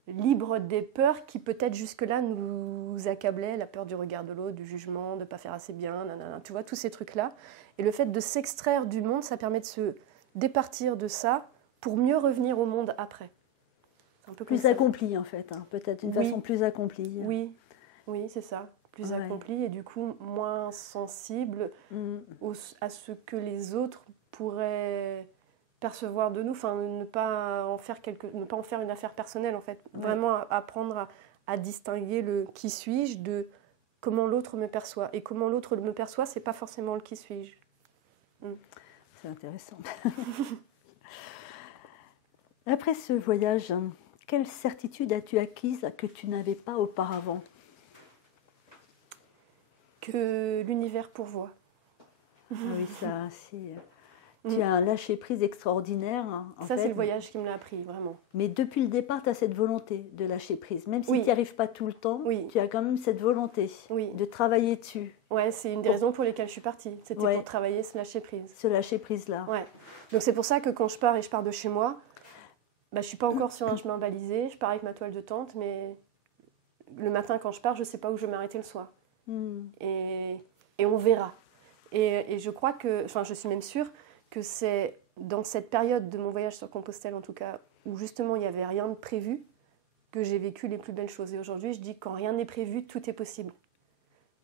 Libre des peurs qui peut-être jusque-là nous accablaient, la peur du regard de l'autre, du jugement, de ne pas faire assez bien, tu vois, tous ces trucs-là. Et le fait de s'extraire du monde, ça permet de se départir de ça pour mieux revenir au monde après. C'est un peu plus accompli en fait, peut-être une façon plus accomplie. Oui, c'est ça, plus accompli et du coup moins sensible à ce que les autres pourraient percevoir de nous, enfin ne pas en faire une affaire personnelle en fait, vraiment apprendre à distinguer le qui suis-je de comment l'autre me perçoit, et comment l'autre me perçoit, c'est pas forcément le qui suis-je. C'est intéressant. Après ce voyage, quelle certitude as-tu acquise que tu n'avais pas auparavant? Que l'univers pourvoit. Oui, ça c'est... Tu as un lâcher-prise extraordinaire. Ça, c'est le voyage qui me l'a appris, vraiment. Mais depuis le départ, tu as cette volonté de lâcher-prise. Même si tu n'y arrives pas tout le temps, tu as quand même cette volonté de travailler dessus. Ouais, c'est une des raisons pour lesquelles je suis partie. C'était pour travailler ce lâcher-prise. Ce lâcher-prise-là. Ouais. Donc c'est pour ça que quand je pars et je pars de chez moi, je ne suis pas encore sur un chemin balisé. Je pars avec ma toile de tente, mais le matin, quand je pars, je ne sais pas où je vais m'arrêter le soir. Et on verra. Et je crois que, enfin, je suis même sûre que c'est dans cette période de mon voyage sur Compostelle, en tout cas, où justement il n'y avait rien de prévu, que j'ai vécu les plus belles choses. Et aujourd'hui, je dis, quand rien n'est prévu, tout est possible.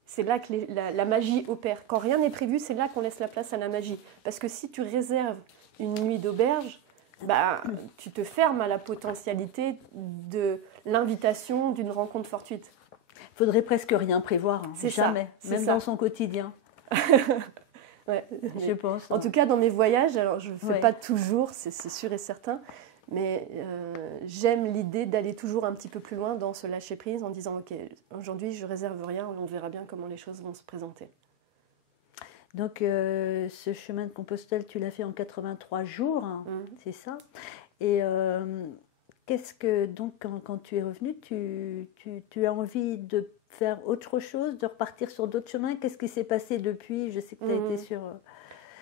C'est là que la magie opère. Quand rien n'est prévu, c'est là qu'on laisse la place à la magie. Parce que si tu réserves une nuit d'auberge, tu te fermes à la potentialité de l'invitation d'une rencontre fortuite. Il faudrait presque rien prévoir, jamais, même dans son quotidien. Ouais, je pense. En tout cas, dans mes voyages, alors je ne fais pas toujours, c'est sûr et certain, mais j'aime l'idée d'aller toujours un petit peu plus loin dans ce lâcher-prise en disant « Ok, aujourd'hui, je ne réserve rien, on verra bien comment les choses vont se présenter. » Donc, ce chemin de Compostelle, tu l'as fait en 83 jours, c'est ça. Et qu'est-ce que, donc, quand tu es revenu, tu as envie de faire autre chose, de repartir sur d'autres chemins? Qu'est-ce qui s'est passé depuis? Je sais que tu as été sur...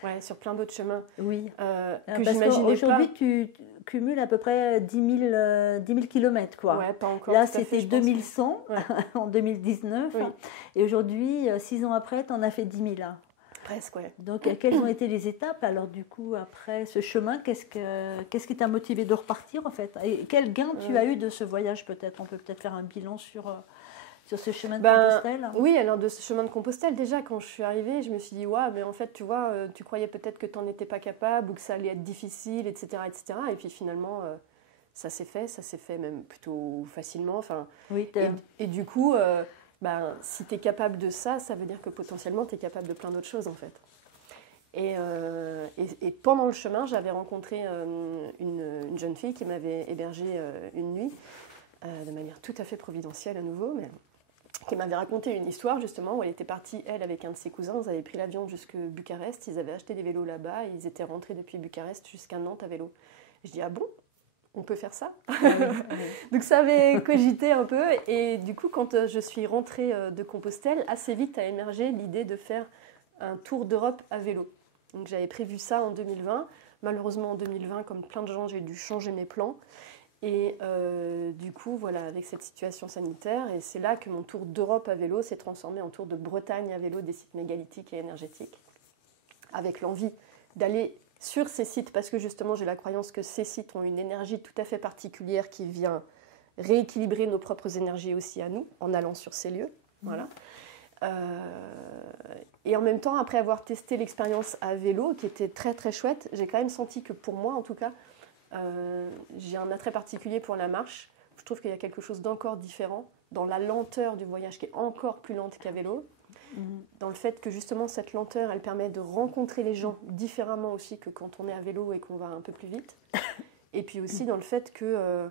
Ouais, sur plein d'autres chemins. Oui. Que j'imaginais pas. Aujourd'hui, tu cumules à peu près 10 000 kilomètres, quoi. Ouais, pas encore. Là, c'était 2100 en 2019. Oui. Et aujourd'hui, 6 ans après, tu en as fait 10 000. Presque, ouais. Donc, quelles ont été les étapes? Alors, du coup, après ce chemin, qu'est-ce qui t'a motivé de repartir, en fait? Et quel gain tu as eu de ce voyage, peut-être? On peut peut-être faire un bilan sur ce chemin de Compostelle. Oui, alors de ce chemin de Compostelle, déjà, quand je suis arrivée, je me suis dit, ouais, mais en fait, tu vois, tu croyais peut-être que tu n'en étais pas capable ou que ça allait être difficile, etc., etc. Et puis finalement, ça s'est fait même plutôt facilement. Enfin, oui, et du coup... si tu es capable de ça, ça veut dire que potentiellement tu es capable de plein d'autres choses en fait. Et pendant le chemin, j'avais rencontré une jeune fille qui m'avait hébergée une nuit, de manière tout à fait providentielle à nouveau, mais qui m'avait raconté une histoire justement où elle était partie, elle, avec un de ses cousins. Ils avaient pris l'avion jusqu'à Bucarest, ils avaient acheté des vélos là-bas et ils étaient rentrés depuis Bucarest jusqu'à Nantes à vélo. Je dis, ah bon ? On peut faire ça. Oui. Donc ça avait cogité un peu. Et du coup, quand je suis rentrée de Compostelle, assez vite a émergé l'idée de faire un tour d'Europe à vélo. Donc j'avais prévu ça en 2020. Malheureusement, en 2020, comme plein de gens, j'ai dû changer mes plans. Et du coup, voilà, avec cette situation sanitaire, et c'est là que mon tour d'Europe à vélo s'est transformé en tour de Bretagne à vélo des sites mégalithiques et énergétiques, avec l'envie d'aller sur ces sites, parce que justement j'ai la croyance que ces sites ont une énergie tout à fait particulière qui vient rééquilibrer nos propres énergies aussi à nous, en allant sur ces lieux. Voilà. Et en même temps, après avoir testé l'expérience à vélo, qui était très très chouette, j'ai quand même senti que pour moi, en tout cas, j'ai un attrait particulier pour la marche. Je trouve qu'il y a quelque chose d'encore différent dans la lenteur du voyage, qui est encore plus lente qu'à vélo. Dans le fait que justement cette lenteur, elle permet de rencontrer les gens différemment aussi que quand on est à vélo et qu'on va un peu plus vite. Et puis aussi dans le fait que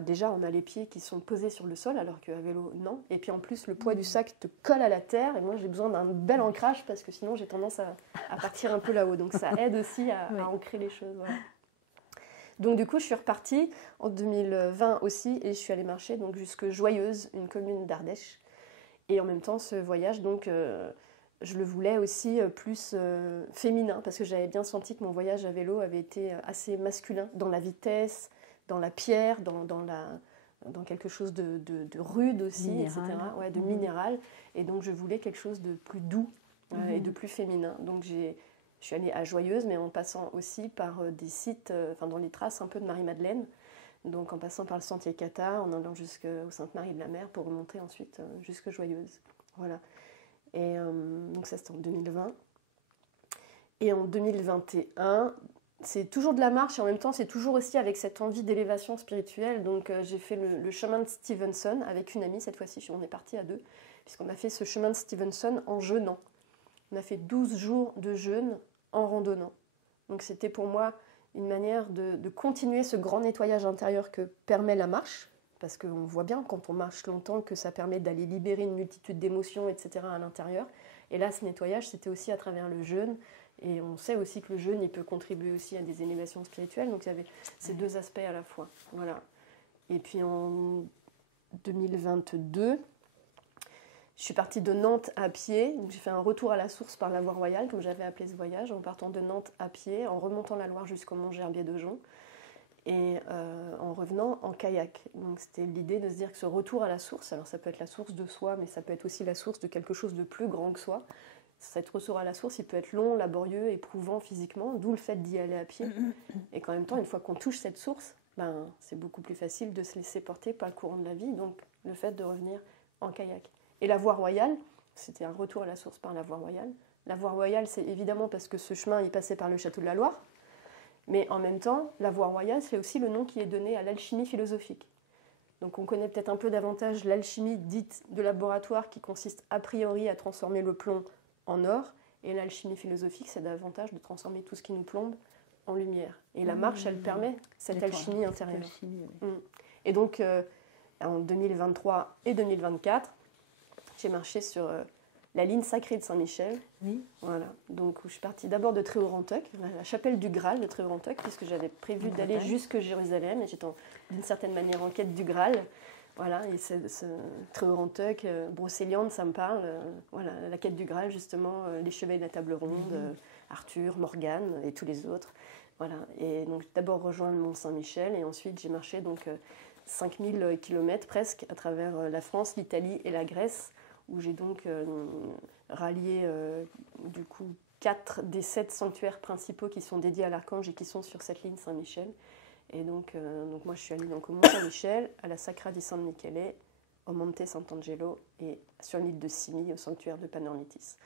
déjà on a les pieds qui sont posés sur le sol alors qu'à vélo non. Et puis en plus le poids du sac te colle à la terre et moi j'ai besoin d'un bel ancrage parce que sinon j'ai tendance à partir un peu là-haut. Donc ça aide aussi à ancrer les choses. Voilà. Donc du coup je suis repartie en 2020 aussi et je suis allée marcher donc jusque Joyeuse, une commune d'Ardèche. Et en même temps, ce voyage, donc, je le voulais aussi plus féminin, parce que j'avais bien senti que mon voyage à vélo avait été assez masculin, dans la vitesse, dans la pierre, dans quelque chose de rude aussi, minéral. Etc. Ouais, de minéral. Et donc, je voulais quelque chose de plus doux et de plus féminin. Donc, je suis allée à Joyeuse, mais en passant aussi par des sites, dans les traces un peu de Marie-Madeleine. Donc en passant par le sentier Cata, en allant jusqu'au Sainte-Marie-de-la-Mer pour remonter ensuite jusque Joyeuse. Voilà. Et donc ça c'était en 2020. Et en 2021, c'est toujours de la marche et en même temps c'est toujours aussi avec cette envie d'élévation spirituelle. Donc j'ai fait le chemin de Stevenson avec une amie cette fois-ci. On est partis à 2 puisqu'on a fait ce chemin de Stevenson en jeûnant. On a fait 12 jours de jeûne en randonnant. Donc c'était pour moi une manière de continuer ce grand nettoyage intérieur que permet la marche, parce qu'on voit bien quand on marche longtemps que ça permet d'aller libérer une multitude d'émotions, etc. à l'intérieur. Et là, ce nettoyage, c'était aussi à travers le jeûne. Et on sait aussi que le jeûne, il peut contribuer aussi à des élévations spirituelles. Donc il y avait ces deux aspects à la fois. Voilà. Et puis en 2022... je suis partie de Nantes à pied, donc j'ai fait un retour à la source par la voie royale, comme j'avais appelé ce voyage, en partant de Nantes à pied, en remontant la Loire jusqu'au Mont Gerbier de Jonc, et en revenant en kayak. Donc c'était l'idée de se dire que ce retour à la source, alors ça peut être la source de soi, mais ça peut être aussi la source de quelque chose de plus grand que soi. Cet retour à la source, il peut être long, laborieux, éprouvant physiquement, d'où le fait d'y aller à pied. Et qu'en même temps, une fois qu'on touche cette source, c'est beaucoup plus facile de se laisser porter par le courant de la vie, donc le fait de revenir en kayak. Et la voie royale, c'était un retour à la source par la voie royale. La voie royale, c'est évidemment parce que ce chemin, il passait par le château de la Loire. Mais en même temps, la voie royale, c'est aussi le nom qui est donné à l'alchimie philosophique. Donc on connaît peut-être un peu davantage l'alchimie dite de laboratoire qui consiste a priori à transformer le plomb en or. Et l'alchimie philosophique, c'est davantage de transformer tout ce qui nous plombe en lumière. Et la marche, elle permet cette alchimie intérieure. Et donc, en 2023 et 2024, j'ai marché sur la ligne sacrée de Saint-Michel. Oui. Voilà. Donc, je suis partie d'abord de Tréhaut-Rantoc, la chapelle du Graal de Tréhaut-Rantoc, puisque j'avais prévu d'aller jusque Jérusalem. Et j'étais d'une certaine manière en quête du Graal. Voilà. Et ce Tréhaut-Rantoc, Brocéliande, ça me parle. Voilà. La quête du Graal, justement, les chevaliers de la table ronde, Arthur, Morgane et tous les autres. Voilà. Et donc, j'ai d'abord rejoint le Mont Saint-Michel. Et ensuite, j'ai marché 5000 km presque à travers la France, l'Italie et la Grèce, où j'ai donc rallié du coup 4 des 7 sanctuaires principaux qui sont dédiés à l'archange et qui sont sur cette ligne Saint-Michel. Et donc moi je suis allée donc au Mont Saint-Michel, à la Sacra di San Michele, au Monte Sant'Angelo et sur l'île de Symi, au sanctuaire de Panormitis.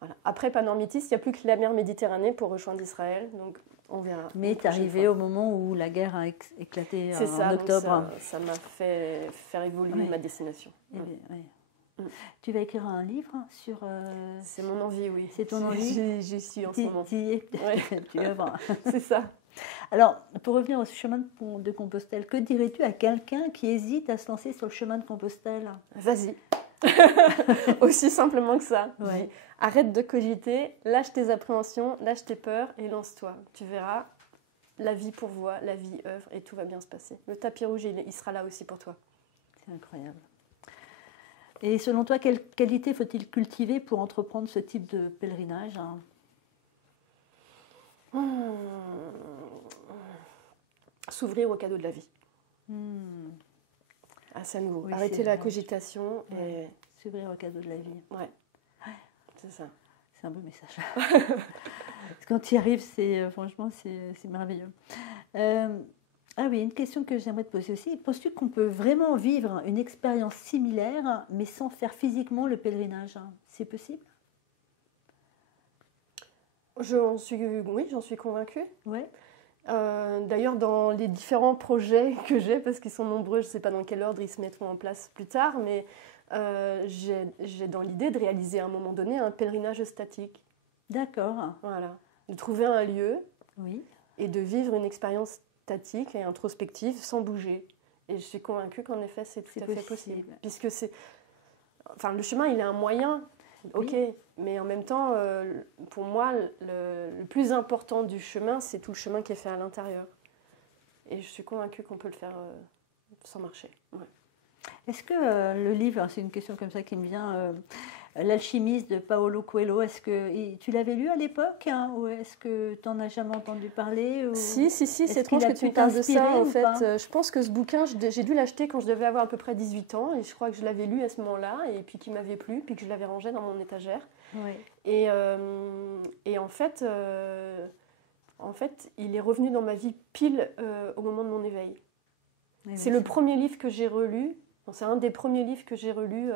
Voilà. Après Panormitis, il n'y a plus que la mer Méditerranée pour rejoindre Israël, donc on verra. Mais tu es arrivé au moment où la guerre a éclaté en octobre. Ça m'a fait faire évoluer ma destination. Tu vas écrire un livre sur... C'est mon envie, oui. C'est ton envie. J'y suis en ce moment. Tu œuvres. C'est ça. Alors, pour revenir au chemin de Compostelle, que dirais-tu à quelqu'un qui hésite à se lancer sur le chemin de Compostelle ? Vas-y. Aussi simplement que ça. Ouais. Arrête de cogiter, lâche tes appréhensions, lâche tes peurs et lance-toi. Tu verras, la vie pourvoit, la vie œuvre et tout va bien se passer. Le tapis rouge, il sera là aussi pour toi. C'est incroyable. Et selon toi, quelles qualités faut-il cultiver pour entreprendre ce type de pèlerinage ? S'ouvrir au cadeau de la vie. Ah, c'est à nouveau. Oui, arrêter la cogitation et... S'ouvrir au cadeau de la vie. Ouais, c'est ça. C'est un beau message. Quand tu y arrives, franchement, c'est merveilleux. Ah oui, une question que j'aimerais te poser aussi. Penses-tu qu'on peut vraiment vivre une expérience similaire, mais sans faire physiquement le pèlerinage? C'est possible? Oui, j'en suis convaincue. Ouais. D'ailleurs, dans les différents projets que j'ai, parce qu'ils sont nombreux, je ne sais pas dans quel ordre ils se mettront en place plus tard, mais j'ai dans l'idée de réaliser à un moment donné un pèlerinage statique. D'accord. Voilà. De trouver un lieu Oui. et de vivre une expérience statique et introspective sans bouger. Et je suis convaincue qu'en effet, c'est tout à fait possible. Puisque le chemin, il est un moyen, ok, oui. Mais en même temps, pour moi, le plus important du chemin, c'est tout le chemin qui est fait à l'intérieur. Et je suis convaincue qu'on peut le faire sans marcher. Ouais. Est-ce que le livre, c'est une question comme ça qui me vient, L'Alchimiste de Paolo Coelho, est-ce que tu l'avais lu à l'époque, hein, ou est-ce que tu n'en as jamais entendu parler ou... Si, c'est étrange que tu me parles de ça. En fait, je pense que ce bouquin, j'ai dû l'acheter quand je devais avoir à peu près 18 ans, et je crois que je l'avais lu à ce moment-là, et puis qu'il m'avait plu, puis que je l'avais rangé dans mon étagère. Oui. Et en fait, il est revenu dans ma vie pile au moment de mon éveil. Oui, c'est le premier livre que j'ai relu, c'est un des premiers livres que j'ai relu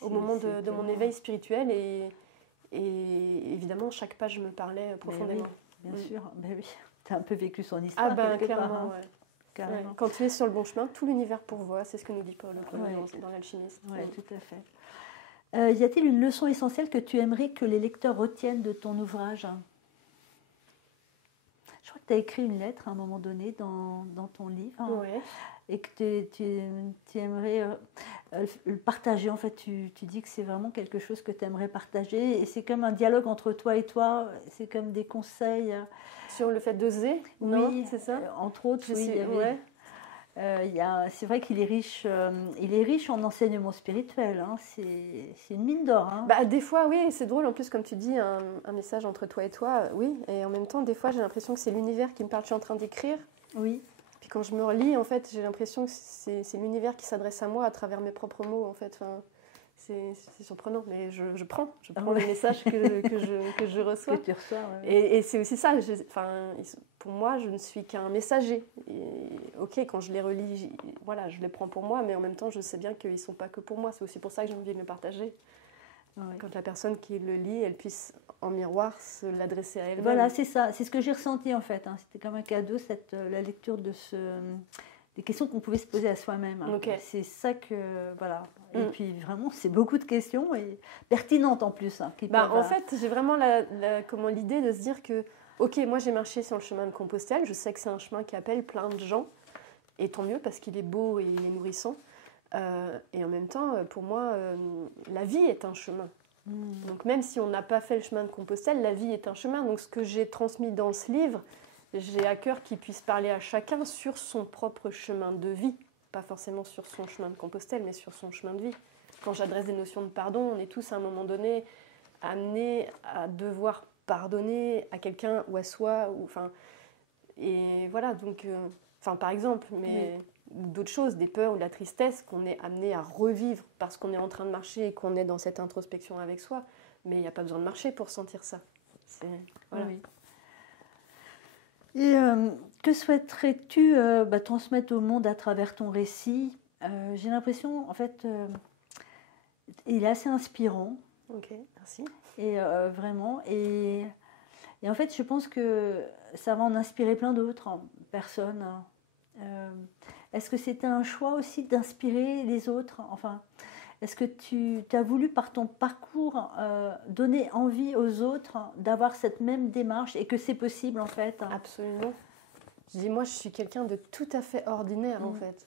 au moment de mon éveil spirituel, et évidemment, chaque page me parlait profondément. Oui, bien sûr, oui. Tu as un peu vécu son histoire. Ah ben, clairement, part, hein. Ouais. Carrément. Ouais. Quand tu es sur le bon chemin, tout l'univers pourvoit, c'est ce que nous dit Paolo Coelho dans l'Alchimiste. Oui, tout à fait. Y a-t-il une leçon essentielle que tu aimerais que les lecteurs retiennent de ton ouvrage? Je crois que tu as écrit une lettre à un moment donné dans ton livre. Ouais. Et que tu aimerais le partager. En fait, tu dis que c'est vraiment quelque chose que tu aimerais partager. Et c'est comme un dialogue entre toi et toi. C'est comme des conseils. Sur le fait d'oser? Oui, c'est ça. Entre autres, oui. C'est vrai qu'il est riche. Il est riche en enseignements spirituels. Hein. C'est une mine d'or. Hein. Bah, des fois, oui, c'est drôle. En plus, comme tu dis, un message entre toi et toi, oui. Et en même temps, des fois, j'ai l'impression que c'est l'univers qui me parle. Je suis en train d'écrire. Oui. Puis quand je me relis, en fait, j'ai l'impression que c'est l'univers qui s'adresse à moi à travers mes propres mots, en fait. Enfin, c'est surprenant, mais je prends les messages que je reçois. Que tu reçois, ouais. Et c'est aussi ça. Pour moi, je ne suis qu'un messager. Et, ok, quand je les relis, je les prends pour moi, mais en même temps, je sais bien qu'ils ne sont pas que pour moi. C'est aussi pour ça que j'ai envie de le partager. Ouais. Quand la personne qui le lit, elle puisse en miroir se l'adresser à elle-même. Voilà, c'est ça. C'est ce que j'ai ressenti en fait. Hein. C'était comme un cadeau, la lecture des questions qu'on pouvait se poser à soi-même. Hein. Okay. C'est ça que... Voilà. Et puis vraiment, c'est beaucoup de questions et pertinentes en plus. Hein, en fait, j'ai vraiment l'idée de se dire que, ok, moi j'ai marché sur le chemin de Compostelle. Je sais que c'est un chemin qui appelle plein de gens. Et tant mieux parce qu'il est beau et il est nourrissant. Et en même temps, pour moi, la vie est un chemin. Donc même si on n'a pas fait le chemin de Compostelle, la vie est un chemin. Donc ce que j'ai transmis dans ce livre, j'ai à cœur qu'il puisse parler à chacun sur son propre chemin de vie. Pas forcément sur son chemin de Compostelle, mais sur son chemin de vie. Quand j'adresse des notions de pardon, on est tous à un moment donné amenés à devoir pardonner à quelqu'un ou à soi. Et voilà, donc... par exemple, mais d'autres choses, des peurs ou de la tristesse qu'on est amené à revivre parce qu'on est en train de marcher et qu'on est dans cette introspection avec soi. Mais il n'y a pas besoin de marcher pour sentir ça. Voilà. Oui. Et que souhaiterais-tu transmettre au monde à travers ton récit? J'ai l'impression, en fait, il est assez inspirant. Ok, merci. Et vraiment, et en fait, je pense que ça va en inspirer plein d'autres personnes. Est-ce que c'était un choix aussi d'inspirer les autres? Enfin, est-ce que tu as voulu, par ton parcours, donner envie aux autres d'avoir cette même démarche et que c'est possible, en fait? Absolument. Je dis, moi, je suis quelqu'un de tout à fait ordinaire, en fait.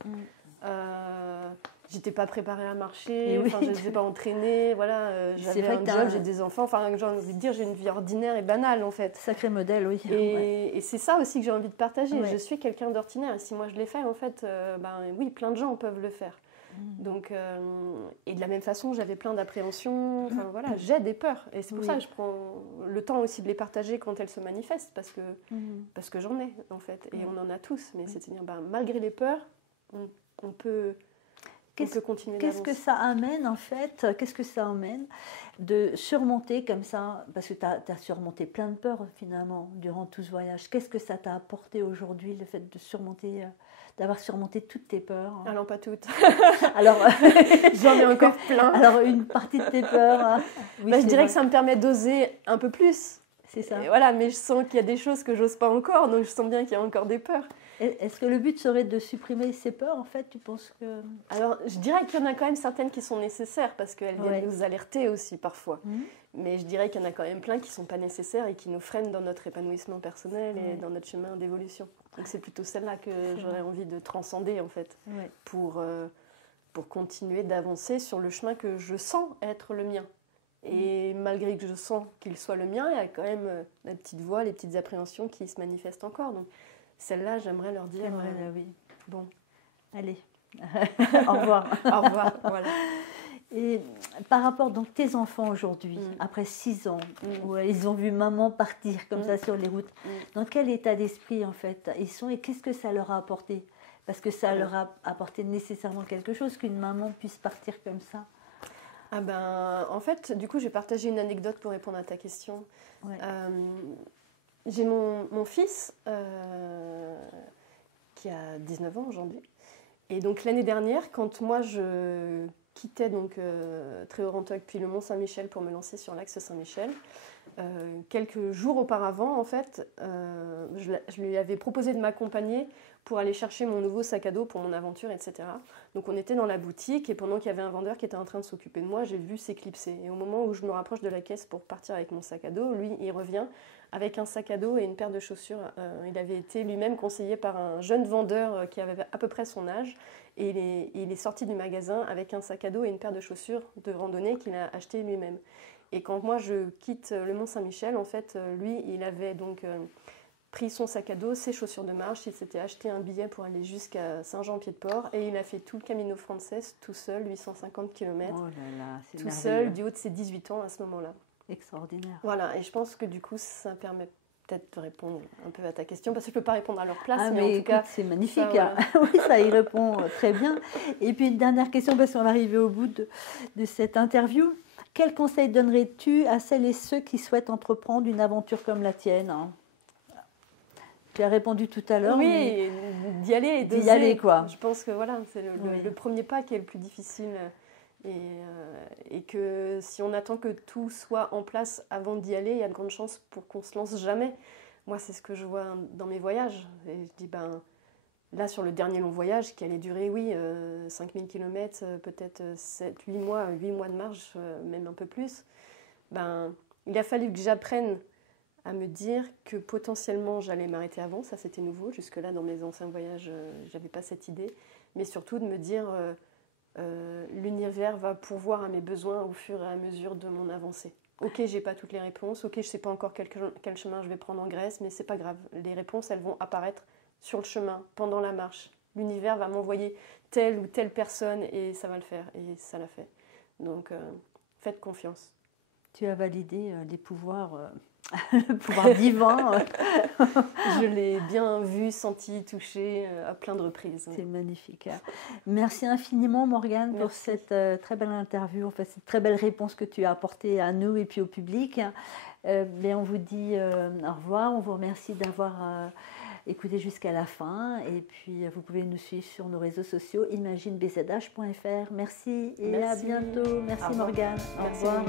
J'étais pas préparée à marcher, je n'étais pas entraînée, voilà, j'avais un job, j'ai des enfants, j'ai envie de dire, j'ai une vie ordinaire et banale, en fait. Sacré modèle, oui. Et c'est ça aussi que j'ai envie de partager. Je suis quelqu'un d'ordinaire, et si moi je l'ai fait, en fait, oui, plein de gens peuvent le faire. Donc, et de la même façon, j'avais plein d'appréhensions, voilà, j'ai des peurs, et c'est pour ça que je prends le temps aussi de les partager quand elles se manifestent, parce que j'en ai, en fait, et on en a tous, mais c'est de dire, malgré les peurs, on peut... on peut continuer Qu'est-ce que ça amène en fait? Qu'est-ce que ça amène de surmonter comme ça? Parce que tu as surmonté plein de peurs finalement durant tout ce voyage. Qu'est-ce que ça t'a apporté aujourd'hui, le fait de surmonter, d'avoir surmonté toutes tes peurs? Ah non, pas toutes. Alors, j'en ai encore plein. Alors, une partie de tes peurs. Hein. Oui, je dirais que ça me permet d'oser un peu plus. C'est ça. Et voilà, mais je sens qu'il y a des choses que j'ose pas encore, donc je sens bien qu'il y a encore des peurs. Est-ce que le but serait de supprimer ces peurs, en fait, tu penses que... Alors, je dirais qu'il y en a quand même certaines qui sont nécessaires, parce qu'elles viennent nous alerter aussi parfois. Mais je dirais qu'il y en a quand même plein qui ne sont pas nécessaires et qui nous freinent dans notre épanouissement personnel et dans notre chemin d'évolution. Donc c'est plutôt celle-là que j'aurais envie de transcender, en fait, pour continuer d'avancer sur le chemin que je sens être le mien. Et malgré que je sens qu'il soit le mien, il y a quand même la petite voix, les petites appréhensions qui se manifestent encore. Donc celle-là, j'aimerais leur dire oui. Bon, allez, au revoir. Au revoir, voilà. Et par rapport donc tes enfants aujourd'hui, après 6 ans, où ils ont vu maman partir comme ça sur les routes, dans quel état d'esprit en fait ils sont et qu'est-ce que ça leur a apporté? Parce que ça leur a apporté nécessairement quelque chose qu'une maman puisse partir comme ça. Ah ben, en fait, du coup, j'ai partagé une anecdote pour répondre à ta question. J'ai mon fils qui a 19 ans aujourd'hui. Et donc l'année dernière, quand moi je quittais donc Tréorenteuil puis le Mont-Saint-Michel pour me lancer sur l'axe Saint-Michel, quelques jours auparavant, en fait, je lui avais proposé de m'accompagner pour aller chercher mon nouveau sac à dos pour mon aventure, etc. Donc on était dans la boutique et pendant qu'il y avait un vendeur qui était en train de s'occuper de moi, j'ai vu s'éclipser. Et au moment où je me rapproche de la caisse pour partir avec mon sac à dos, lui, il revient avec un sac à dos et une paire de chaussures. Il avait été lui-même conseillé par un jeune vendeur qui avait à peu près son âge. Et il est sorti du magasin avec un sac à dos et une paire de chaussures de randonnée qu'il a acheté lui-même. Et quand moi je quitte le Mont-Saint-Michel, en fait, lui, il avait donc pris son sac à dos, ses chaussures de marche, il s'était acheté un billet pour aller jusqu'à Saint-Jean-Pied-de-Port et il a fait tout le Camino Frances tout seul, 850 km, tout seul, du haut de ses 18 ans à ce moment-là. Extraordinaire. Voilà, et je pense que du coup, ça permet peut-être de répondre un peu à ta question, parce que je ne peux pas répondre à leur place, mais en écoute, tout cas... c'est magnifique, ça, voilà. Oui, ça y répond très bien. Et puis une dernière question, parce qu'on est arrivé au bout de cette interview. Quel conseil donnerais-tu à celles et ceux qui souhaitent entreprendre une aventure comme la tienne? Tu as répondu tout à l'heure. Oui, d'y aller et d'y aller, quoi. Je pense que voilà, c'est le premier pas qui est le plus difficile. Et que si on attend que tout soit en place avant d'y aller, il y a de grandes chances pour qu'on ne se lance jamais. Moi, c'est ce que je vois dans mes voyages. Et je dis, là, sur le dernier long voyage, qui allait durer, 5000 km, peut-être 8 mois de marche, même un peu plus, il a fallu que j'apprenne à me dire que potentiellement j'allais m'arrêter avant. Ça, c'était nouveau. Jusque-là, dans mes anciens voyages, je n'avais pas cette idée. Mais surtout de me dire... l'univers va pourvoir à mes besoins au fur et à mesure de mon avancée. Ok, j'ai pas toutes les réponses, ok, je sais pas encore quel chemin je vais prendre en Grèce, mais c'est pas grave. Les réponses, elles vont apparaître sur le chemin, pendant la marche. L'univers va m'envoyer telle ou telle personne et ça va le faire, et ça l'a fait. Donc, faites confiance. Tu as validé les pouvoirs... le pouvoir divin. Je l'ai bien vu, senti, touché à plein de reprises. C'est magnifique. Merci infiniment Morgane pour cette très belle interview, en fait, cette très belle réponse que tu as apportée à nous et puis au public. On vous dit au revoir, on vous remercie d'avoir écouté jusqu'à la fin et puis vous pouvez nous suivre sur nos réseaux sociaux imaginebzh.fr. Merci et à bientôt. Merci Morgane. Au revoir.